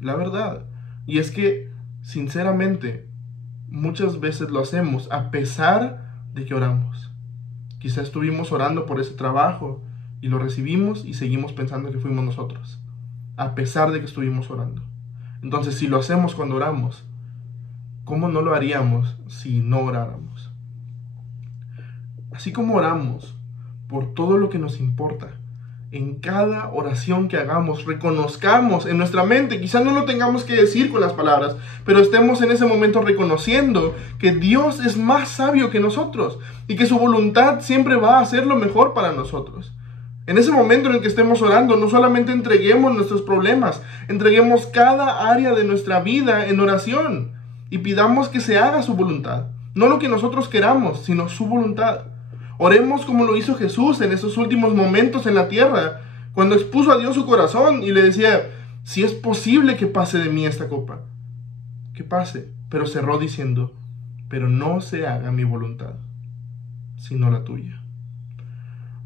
La verdad. Y es que, sinceramente, muchas veces lo hacemos a pesar de que oramos. Quizá estuvimos orando por ese trabajo y lo recibimos y seguimos pensando que fuimos nosotros, a pesar de que estuvimos orando. Entonces, si lo hacemos cuando oramos, ¿cómo no lo haríamos si no oráramos? Así como oramos por todo lo que nos importa, en cada oración que hagamos, reconozcamos en nuestra mente, quizá no lo tengamos que decir con las palabras, pero estemos en ese momento reconociendo que Dios es más sabio que nosotros y que su voluntad siempre va a hacer lo mejor para nosotros. En ese momento en el que estemos orando, no solamente entreguemos nuestros problemas, entreguemos cada área de nuestra vida en oración y pidamos que se haga su voluntad. No lo que nosotros queramos, sino su voluntad. Oremos como lo hizo Jesús en esos últimos momentos en la tierra, cuando expuso a Dios su corazón y le decía: si es posible que pase de mí esta copa, que pase. Pero cerró diciendo: pero no se haga mi voluntad, sino la tuya.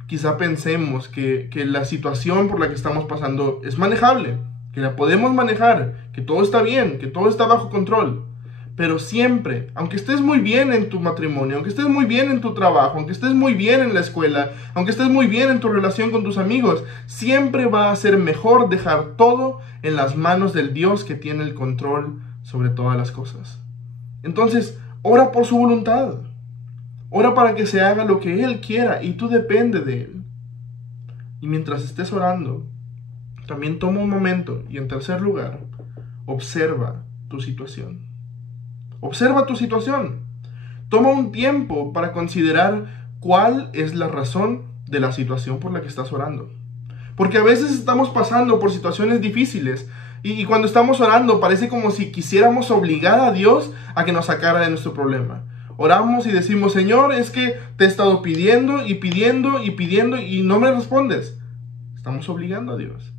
Quizá pensemos que la situación por la que estamos pasando es manejable, que la podemos manejar, que todo está bien, que todo está bajo control. Pero siempre, aunque estés muy bien en tu matrimonio, aunque estés muy bien en tu trabajo, aunque estés muy bien en la escuela, aunque estés muy bien en tu relación con tus amigos, siempre va a ser mejor dejar todo en las manos del Dios que tiene el control sobre todas las cosas. Entonces, ora por su voluntad. Ora para que se haga lo que Él quiera y tú depende de Él. Y mientras estés orando, también toma un momento y, en tercer lugar, observa tu situación. Observa tu situación. Toma un tiempo para considerar cuál es la razón de la situación por la que estás orando. Porque a veces estamos pasando por situaciones difíciles y cuando estamos orando parece como si quisiéramos obligar a Dios a que nos sacara de nuestro problema. Oramos y decimos, Señor, es que te he estado pidiendo y pidiendo y pidiendo y no me respondes. Estamos obligando a Dios.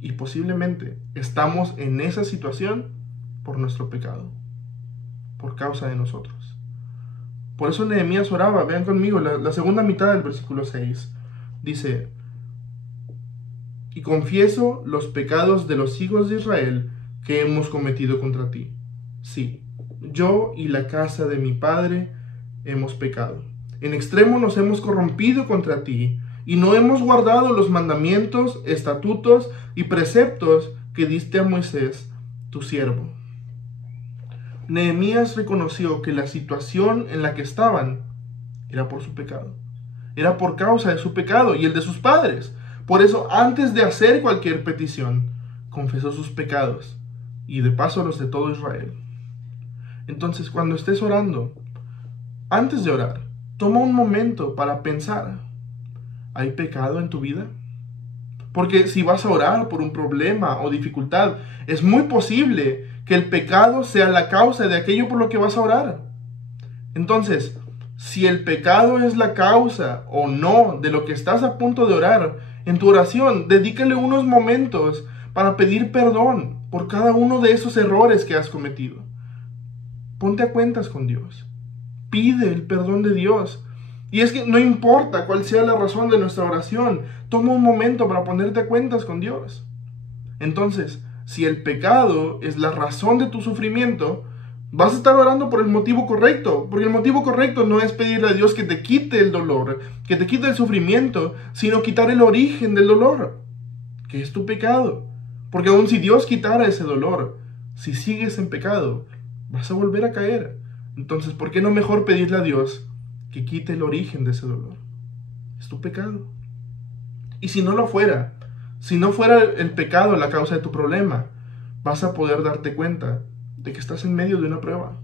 Y posiblemente estamos en esa situación por nuestro pecado, por causa de nosotros. Por eso Nehemías oraba, vean conmigo, la segunda mitad del versículo 6. Dice, y confieso los pecados de los hijos de Israel que hemos cometido contra ti. Sí, yo y la casa de mi padre hemos pecado. En extremo nos hemos corrompido contra ti y no hemos guardado los mandamientos, estatutos y preceptos que diste a Moisés, tu siervo. Nehemías reconoció que la situación en la que estaban era por su pecado. Era por causa de su pecado y el de sus padres. Por eso, antes de hacer cualquier petición, confesó sus pecados y de paso los de todo Israel. Entonces, cuando estés orando, antes de orar, toma un momento para pensar, ¿hay pecado en tu vida? Porque si vas a orar por un problema o dificultad, es muy posible que el pecado sea la causa de aquello por lo que vas a orar. Entonces, si el pecado es la causa o no de lo que estás a punto de orar, en tu oración, dedícale unos momentos para pedir perdón por cada uno de esos errores que has cometido. Ponte a cuentas con Dios. Pide el perdón de Dios. Y es que no importa cuál sea la razón de nuestra oración, toma un momento para ponerte a cuentas con Dios. Entonces, si el pecado es la razón de tu sufrimiento, vas a estar orando por el motivo correcto, porque el motivo correcto no es pedirle a Dios que te quite el dolor, que te quite el sufrimiento, sino quitar el origen del dolor, que es tu pecado. Porque aun si Dios quitara ese dolor, si sigues en pecado, vas a volver a caer. Entonces, ¿por qué no mejor pedirle a Dios que quite el origen de ese dolor? Es tu pecado. Y si no lo fuera, si no fuera el pecado la causa de tu problema, vas a poder darte cuenta de que estás en medio de una prueba,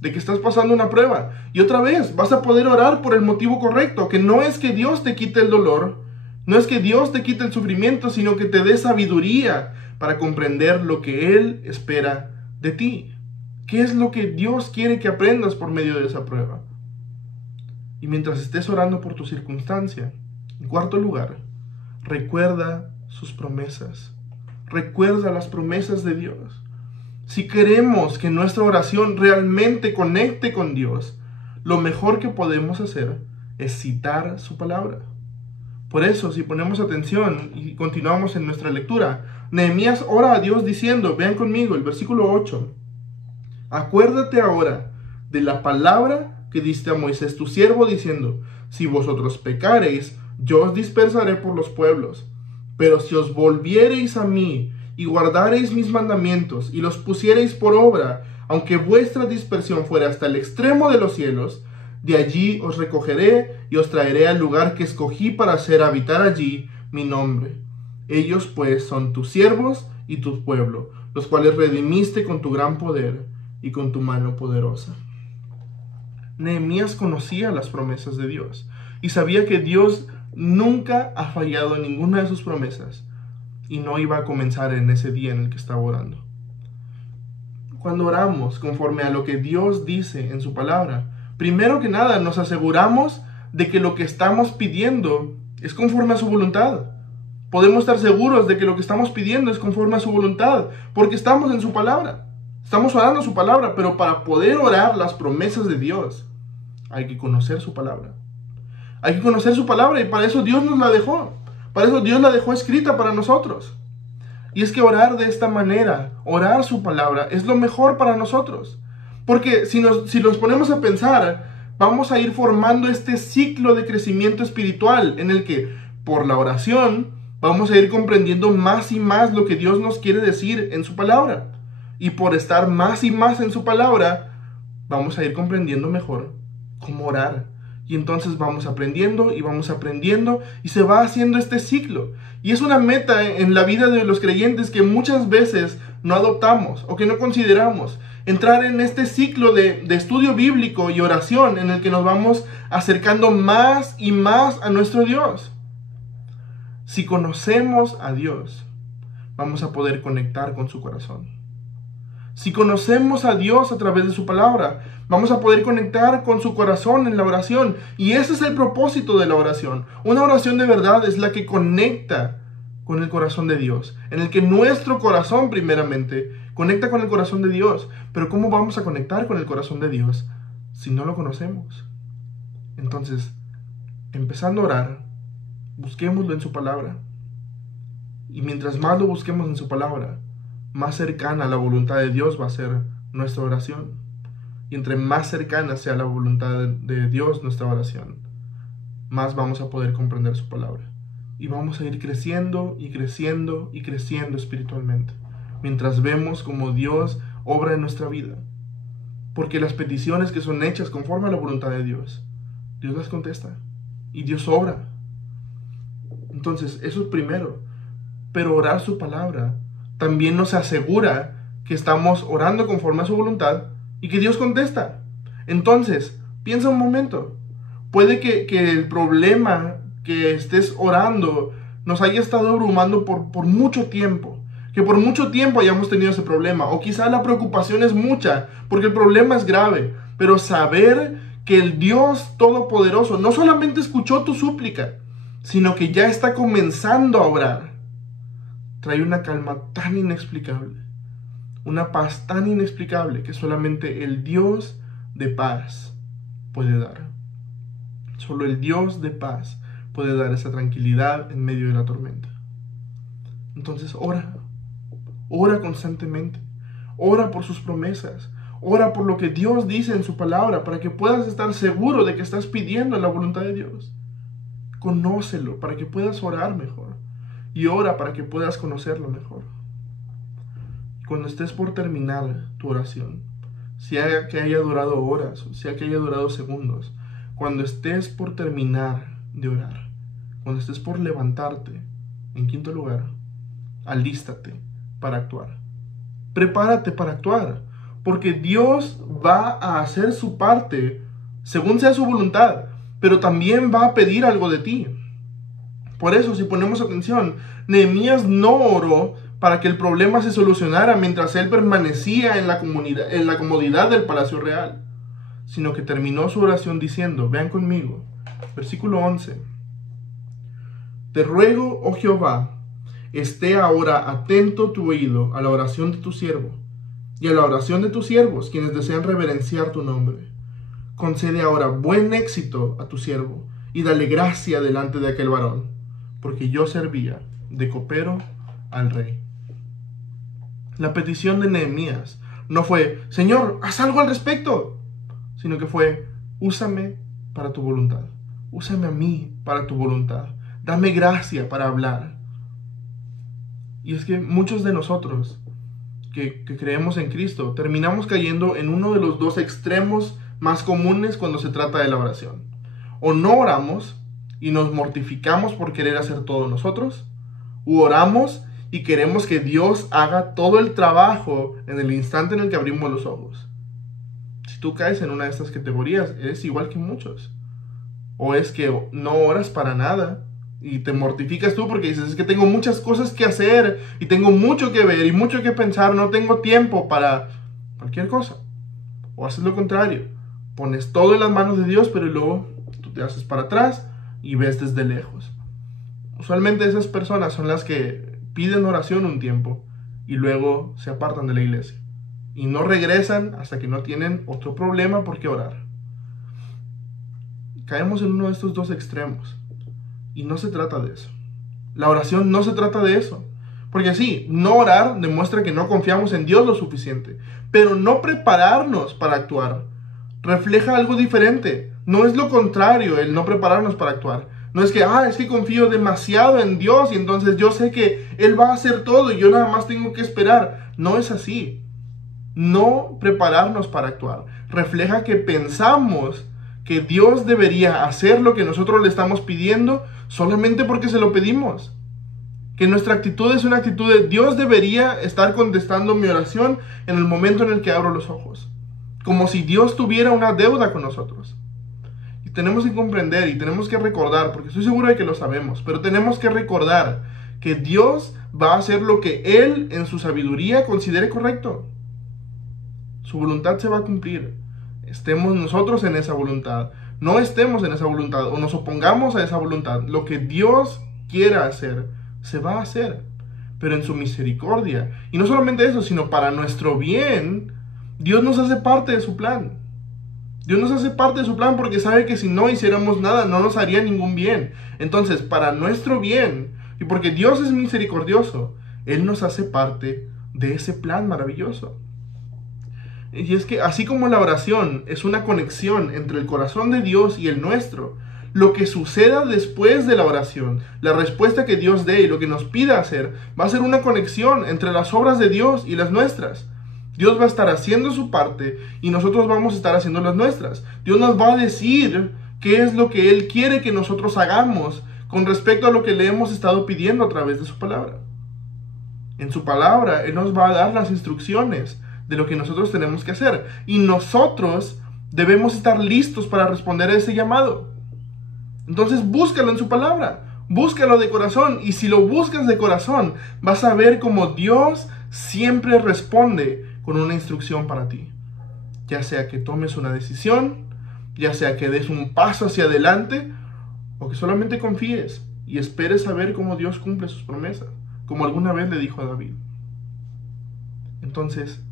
de que estás pasando una prueba. Y otra vez, vas a poder orar por el motivo correcto, que no es que Dios te quite el dolor, no es que Dios te quite el sufrimiento, sino que te dé sabiduría para comprender lo que Él espera de ti. ¿Qué es lo que Dios quiere que aprendas por medio de esa prueba? Y mientras estés orando por tu circunstancia, en cuarto lugar, recuerda sus promesas. Recuerda las promesas de Dios. Si queremos que nuestra oración realmente conecte con Dios, lo mejor que podemos hacer es citar su palabra. Por eso, si ponemos atención y continuamos en nuestra lectura, Nehemías ora a Dios diciendo, vean conmigo el versículo 8, acuérdate ahora de la palabra que diste a Moisés tu siervo, diciendo, si vosotros pecareis, yo os dispersaré por los pueblos, pero si os volviereis a mí, y guardareis mis mandamientos, y los pusiereis por obra, aunque vuestra dispersión fuera hasta el extremo de los cielos, de allí os recogeré y os traeré al lugar que escogí para hacer habitar allí mi nombre. Ellos pues son tus siervos y tu pueblo, los cuales redimiste con tu gran poder y con tu mano poderosa. Nehemías conocía las promesas de Dios y sabía que Dios nunca ha fallado en ninguna de sus promesas. Y no iba a comenzar en ese día en el que estaba orando. Cuando oramos conforme a lo que Dios dice en su palabra, primero que nada nos aseguramos de que lo que estamos pidiendo es conforme a su voluntad. Podemos estar seguros de que lo que estamos pidiendo es conforme a su voluntad, porque estamos en su palabra. Estamos orando su palabra, pero para poder orar las promesas de Dios, hay que conocer su palabra. Hay que conocer su palabra y para eso Dios nos la dejó. Para eso Dios la dejó escrita para nosotros. Y es que orar de esta manera, orar su palabra, es lo mejor para nosotros. Porque si nos ponemos a pensar, vamos a ir formando este ciclo de crecimiento espiritual en el que, por la oración, vamos a ir comprendiendo más y más lo que Dios nos quiere decir en su palabra. Y por estar más y más en su palabra, vamos a ir comprendiendo mejor cómo orar. Y entonces vamos aprendiendo y se va haciendo este ciclo. Y es una meta en la vida de los creyentes que muchas veces no adoptamos o que no consideramos. entrar en este ciclo de estudio bíblico y oración en el que nos vamos acercando más y más a nuestro Dios. Si conocemos a Dios, vamos a poder conectar con su corazón. Si conocemos a Dios a través de su palabra, vamos a poder conectar con su corazón en la oración. Y ese es el propósito de la oración. Una oración de verdad es la que conecta con el corazón de Dios, en el que nuestro corazón primeramente conecta con el corazón de Dios. Pero ¿cómo vamos a conectar con el corazón de Dios si no lo conocemos? Entonces, empezando a orar, busquémoslo en su palabra. Y mientras más lo busquemos en su palabra, más cercana a la voluntad de Dios va a ser nuestra oración. Y entre más cercana sea la voluntad de Dios nuestra oración, más vamos a poder comprender su palabra. Y vamos a ir creciendo y creciendo y creciendo espiritualmente, mientras vemos cómo Dios obra en nuestra vida. Porque las peticiones que son hechas conforme a la voluntad de Dios, Dios las contesta y Dios obra. Entonces, eso es primero. Pero orar su palabra también nos asegura que estamos orando conforme a su voluntad y que Dios contesta. Entonces, piensa un momento. Puede que el problema que estés orando nos haya estado abrumando por mucho tiempo. Que por mucho tiempo hayamos tenido ese problema. O quizá la preocupación es mucha, porque el problema es grave. Pero saber que el Dios Todopoderoso no solamente escuchó tu súplica, sino que ya está comenzando a obrar, trae una calma tan inexplicable, una paz tan inexplicable que solamente el Dios de paz puede dar. Solo el Dios de paz puede dar esa tranquilidad en medio de la tormenta. Entonces ora constantemente, ora por sus promesas, ora por lo que Dios dice en su palabra para que puedas estar seguro de que estás pidiendo la voluntad de Dios. Conócelo para que puedas orar mejor. Y ora para que puedas conocerlo mejor. Cuando estés por terminar tu oración, sea que haya durado horas, o sea que haya durado segundos, cuando estés por terminar de orar, cuando estés por levantarte, en quinto lugar, alístate para actuar. Prepárate para actuar, porque Dios va a hacer su parte según sea su voluntad, pero también va a pedir algo de ti. Por eso, si ponemos atención, Nehemías no oró para que el problema se solucionara mientras él permanecía en la comodidad del palacio real, sino que terminó su oración diciendo, vean conmigo, versículo 11, te ruego, oh Jehová, esté ahora atento tu oído a la oración de tu siervo y a la oración de tus siervos, quienes desean reverenciar tu nombre. Concede ahora buen éxito a tu siervo y dale gracia delante de aquel varón, porque yo servía de copero al rey. La petición de Nehemías no fue, Señor, haz algo al respecto, sino que fue, úsame para tu voluntad, úsame a mí para tu voluntad, dame gracia para hablar. Y es que muchos de nosotros que creemos en Cristo terminamos cayendo en uno de los dos extremos más comunes cuando se trata de la oración. O no oramos y nos mortificamos por querer hacer todo nosotros, u oramos y queremos que Dios haga todo el trabajo en el instante en el que abrimos los ojos. Si tú caes en una de estas categorías, eres igual que muchos. O es que no oras para nada y te mortificas tú porque dices, es que tengo muchas cosas que hacer y tengo mucho que ver y mucho que pensar, no tengo tiempo para cualquier cosa. O haces lo contrario, pones todo en las manos de Dios, pero luego tú te haces para atrás y ves desde lejos. Usualmente esas personas son las que piden oración un tiempo y luego se apartan de la iglesia y no regresan hasta que no tienen otro problema por qué orar. Caemos en uno de estos dos extremos y no se trata de eso. La oración no se trata de eso, porque sí, no orar demuestra que no confiamos en Dios lo suficiente, pero no prepararnos para actuar refleja algo diferente. No es lo contrario el no prepararnos para actuar. No es que, es que confío demasiado en Dios y entonces yo sé que Él va a hacer todo y yo nada más tengo que esperar. No es así. No prepararnos para actuar refleja que pensamos que Dios debería hacer lo que nosotros le estamos pidiendo solamente porque se lo pedimos. Que nuestra actitud es una actitud de Dios debería estar contestando mi oración en el momento en el que abro los ojos. Como si Dios tuviera una deuda con nosotros. Y tenemos que comprender y tenemos que recordar, porque estoy seguro de que lo sabemos, pero tenemos que recordar que Dios va a hacer lo que Él en su sabiduría considere correcto. Su voluntad se va a cumplir. Estemos nosotros en esa voluntad, no estemos en esa voluntad o nos opongamos a esa voluntad. Lo que Dios quiera hacer, se va a hacer, pero en su misericordia. Y no solamente eso, sino para nuestro bien. Dios nos hace parte de su plan. Dios nos hace parte de su plan porque sabe que si no hiciéramos nada, no nos haría ningún bien. Entonces, para nuestro bien, y porque Dios es misericordioso, Él nos hace parte de ese plan maravilloso. Y es que así como la oración es una conexión entre el corazón de Dios y el nuestro, lo que suceda después de la oración, la respuesta que Dios dé y lo que nos pida hacer, va a ser una conexión entre las obras de Dios y las nuestras. Dios va a estar haciendo su parte y nosotros vamos a estar haciendo las nuestras. Dios nos va a decir qué es lo que Él quiere que nosotros hagamos con respecto a lo que le hemos estado pidiendo a través de su palabra. En su palabra, Él nos va a dar las instrucciones de lo que nosotros tenemos que hacer. Y nosotros debemos estar listos para responder a ese llamado. Entonces búscalo en su palabra, búscalo de corazón. Y si lo buscas de corazón, vas a ver cómo Dios siempre responde con una instrucción para ti. Ya sea que tomes una decisión, ya sea que des un paso hacia adelante, o que solamente confíes y esperes a ver cómo Dios cumple sus promesas, como alguna vez le dijo a David. Entonces,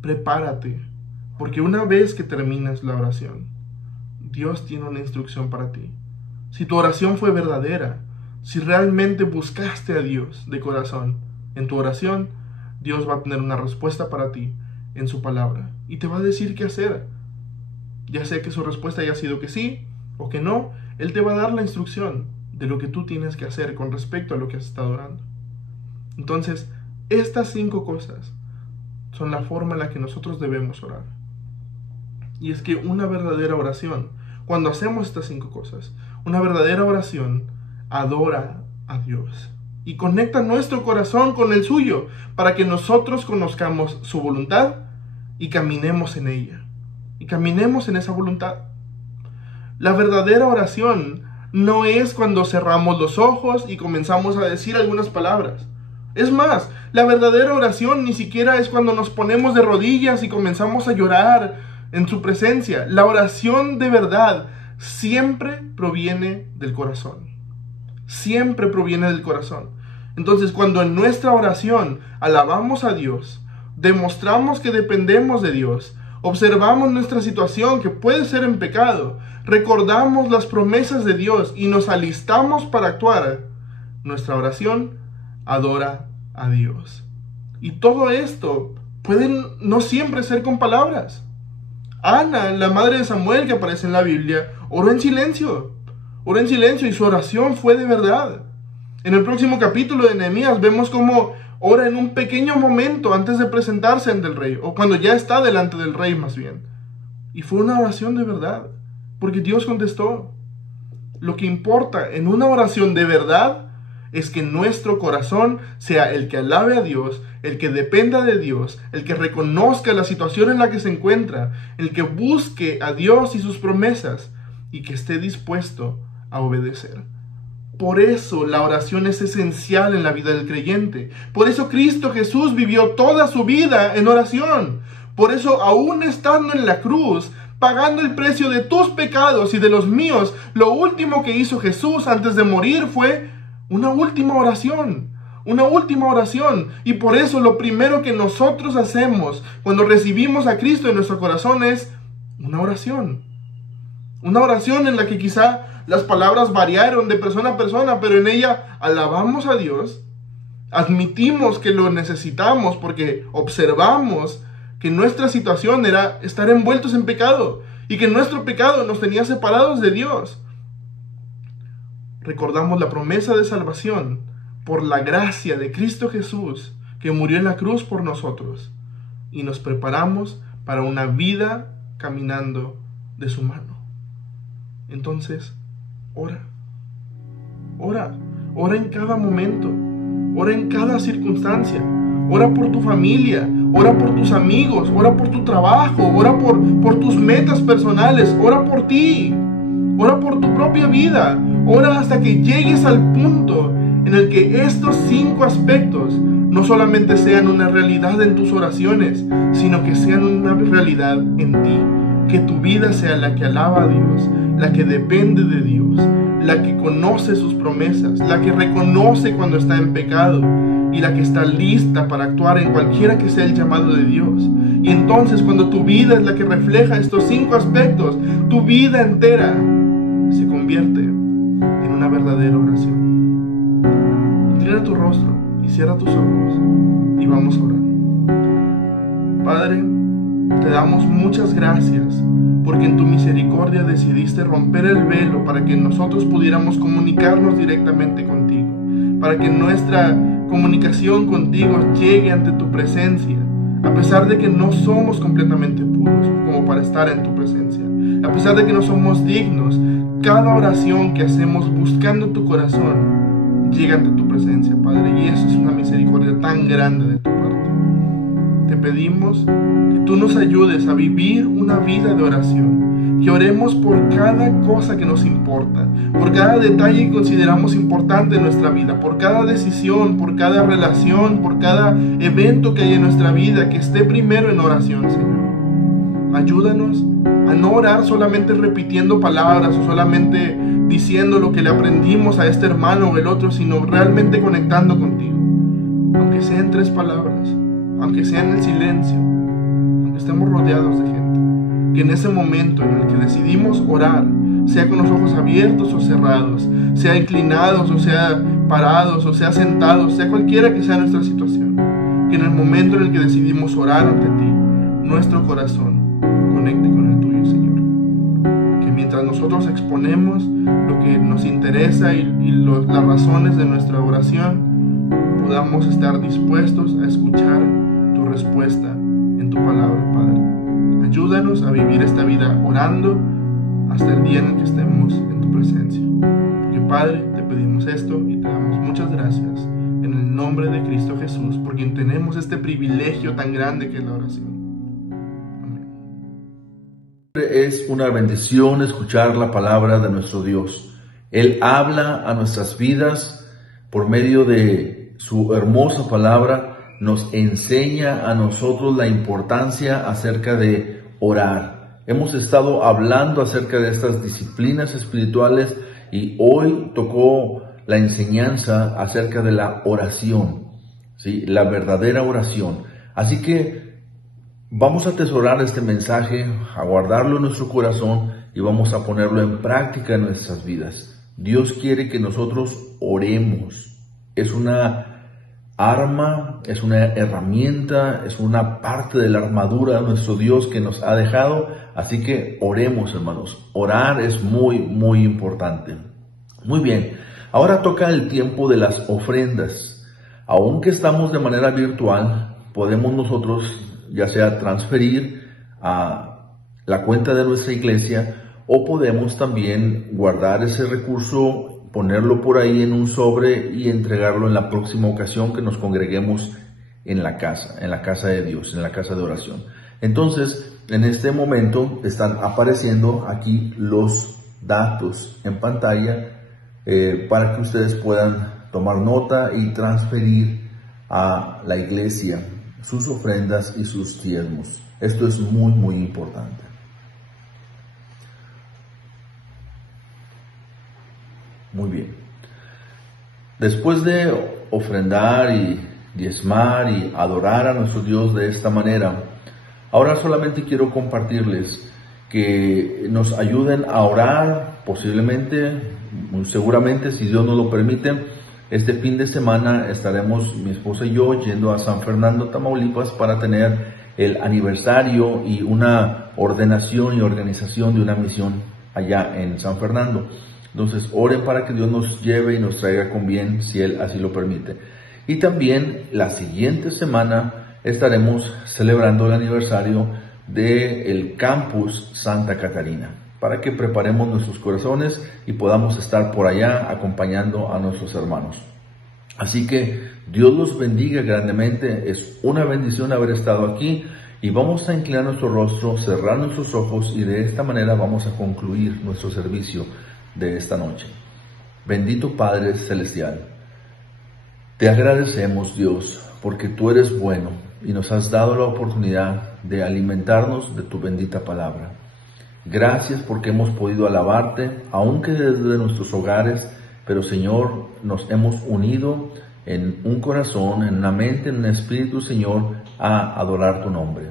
prepárate, porque una vez que terminas la oración, Dios tiene una instrucción para ti. Si tu oración fue verdadera, si realmente buscaste a Dios de corazón en tu oración, Dios va a tener una respuesta para ti en su palabra y te va a decir qué hacer. Ya sea que su respuesta haya sido que sí o que no, Él te va a dar la instrucción de lo que tú tienes que hacer con respecto a lo que has estado orando. Entonces, estas 5 cosas son la forma en la que nosotros debemos orar. Y es que una verdadera oración, cuando hacemos estas 5 cosas, una verdadera oración adora a Dios y conecta nuestro corazón con el suyo para que nosotros conozcamos su voluntad y caminemos en ella. Y caminemos en esa voluntad. La verdadera oración no es cuando cerramos los ojos y comenzamos a decir algunas palabras. Es más, la verdadera oración ni siquiera es cuando nos ponemos de rodillas y comenzamos a llorar en su presencia. La oración de verdad siempre proviene del corazón. Siempre proviene del corazón. Entonces, cuando en nuestra oración alabamos a Dios, demostramos que dependemos de Dios, observamos nuestra situación que puede ser en pecado, recordamos las promesas de Dios y nos alistamos para actuar, nuestra oración adora a Dios. Y todo esto puede no siempre ser con palabras. Ana, la madre de Samuel que aparece en la Biblia, oró en silencio y su oración fue de verdad. En el próximo capítulo de Nehemías vemos cómo ora en un pequeño momento antes de presentarse ante el rey, o cuando ya está delante del rey más bien. Y fue una oración de verdad, porque Dios contestó. Lo que importa en una oración de verdad es que nuestro corazón sea el que alabe a Dios, el que dependa de Dios, el que reconozca la situación en la que se encuentra, el que busque a Dios y sus promesas y que esté dispuesto a obedecer. Por eso la oración es esencial en la vida del creyente. Por eso Cristo Jesús vivió toda su vida en oración. Por eso, aún estando en la cruz, pagando el precio de tus pecados y de los míos, lo último que hizo Jesús antes de morir fue una última oración. Una última oración. Y por eso lo primero que nosotros hacemos cuando recibimos a Cristo en nuestro corazón es una oración. Una oración en la que quizá las palabras variaron de persona a persona, pero en ella alabamos a Dios, admitimos que lo necesitamos porque observamos que nuestra situación era estar envueltos en pecado y que nuestro pecado nos tenía separados de Dios. Recordamos la promesa de salvación por la gracia de Cristo Jesús que murió en la cruz por nosotros y nos preparamos para una vida caminando de su mano. Entonces, ora en cada momento, ora en cada circunstancia. Ora por tu familia, ora por tus amigos, ora por tu trabajo, ora por tus metas personales, ora por ti, ora por tu propia vida, ora hasta que llegues al punto en el que estos 5 aspectos no solamente sean una realidad en tus oraciones, sino que sean una realidad en ti. Que tu vida sea la que alaba a Dios, la que depende de Dios, la que conoce sus promesas, la que reconoce cuando está en pecado y la que está lista para actuar en cualquiera que sea el llamado de Dios. Y entonces, cuando tu vida es la que refleja estos 5 aspectos, tu vida entera se convierte en una verdadera oración. Inclina tu rostro y cierra tus ojos y vamos a orar. Padre, te damos muchas gracias porque en tu misericordia decidiste romper el velo para que nosotros pudiéramos comunicarnos directamente contigo, para que nuestra comunicación contigo llegue ante tu presencia, a pesar de que no somos completamente puros como para estar en tu presencia, a pesar de que no somos dignos. Cada oración que hacemos buscando tu corazón llega ante tu presencia, Padre, y eso es una misericordia tan grande de tu parte. Te pedimos que tú nos ayudes a vivir una vida de oración, que oremos por cada cosa que nos importa, por cada detalle que consideramos importante en nuestra vida, por cada decisión, por cada relación, por cada evento que hay en nuestra vida, que esté primero en oración, Señor. Ayúdanos a no orar solamente repitiendo palabras o solamente diciendo lo que le aprendimos a este hermano o el otro, sino realmente conectando contigo, aunque sea en 3 palabras, aunque sea en el silencio, aunque estemos rodeados de gente. Que en ese momento en el que decidimos orar, sea con los ojos abiertos o cerrados, sea inclinados o sea parados o sea sentados, sea cualquiera que sea nuestra situación, que en el momento en el que decidimos orar ante ti, nuestro corazón conecte con el tuyo, Señor. Que mientras nosotros exponemos lo que nos interesa y las razones de nuestra oración, podamos estar dispuestos a escuchar tu respuesta en tu palabra, Padre. Ayúdanos a vivir esta vida orando hasta el día en el que estemos en tu presencia. Porque, Padre, te pedimos esto y te damos muchas gracias en el nombre de Cristo Jesús, por quien tenemos este privilegio tan grande que es la oración. Amén. Es una bendición escuchar la palabra de nuestro Dios. Él habla a nuestras vidas por medio de su hermosa palabra. Nos enseña a nosotros la importancia acerca de orar. Hemos estado hablando acerca de estas disciplinas espirituales y hoy tocó la enseñanza acerca de la oración, ¿sí? La verdadera oración. Así que vamos a atesorar este mensaje, a guardarlo en nuestro corazón y vamos a ponerlo en práctica en nuestras vidas. Dios quiere que nosotros oremos. Es una arma, es una herramienta, es una parte de la armadura de nuestro Dios que nos ha dejado. Así que oremos, hermanos. Orar es muy, muy importante. Muy bien, ahora toca el tiempo de las ofrendas. Aunque estamos de manera virtual, podemos nosotros ya sea transferir a la cuenta de nuestra iglesia o podemos también guardar ese recurso, ponerlo por ahí en un sobre y entregarlo en la próxima ocasión que nos congreguemos en la casa de Dios, en la casa de oración. Entonces, en este momento están apareciendo aquí los datos en pantalla para que ustedes puedan tomar nota y transferir a la iglesia sus ofrendas y sus diezmos. Esto es muy, muy importante. Muy bien. Después de ofrendar y diezmar y adorar a nuestro Dios de esta manera, ahora solamente quiero compartirles que nos ayuden a orar, posiblemente, muy seguramente, si Dios nos lo permite. Este fin de semana estaremos, mi esposa y yo, yendo a San Fernando, Tamaulipas, para tener el aniversario y una ordenación y organización de una misión allá en San Fernando. Entonces, oren para que Dios nos lleve y nos traiga con bien, si Él así lo permite. Y también la siguiente semana estaremos celebrando el aniversario del Campus Santa Catarina, para que preparemos nuestros corazones y podamos estar por allá acompañando a nuestros hermanos. Así que Dios los bendiga grandemente. Es una bendición haber estado aquí y vamos a inclinar nuestro rostro, cerrar nuestros ojos y de esta manera vamos a concluir nuestro servicio de esta noche. Bendito Padre Celestial, te agradecemos, Dios, porque tú eres bueno y nos has dado la oportunidad de alimentarnos de tu bendita palabra. Gracias porque hemos podido alabarte, aunque desde nuestros hogares, pero Señor, nos hemos unido en un corazón, en una mente, en un espíritu, Señor, a adorar tu nombre.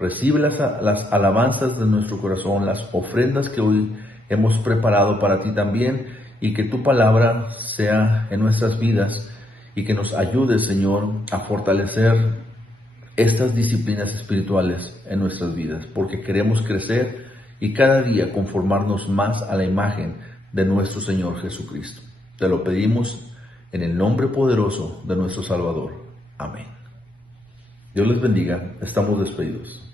Recibe las alabanzas de nuestro corazón, las ofrendas que hoy hemos preparado para ti también, y que tu palabra sea en nuestras vidas y que nos ayude, Señor, a fortalecer estas disciplinas espirituales en nuestras vidas, porque queremos crecer y cada día conformarnos más a la imagen de nuestro Señor Jesucristo. Te lo pedimos en el nombre poderoso de nuestro Salvador. Amén. Dios les bendiga. Estamos despedidos.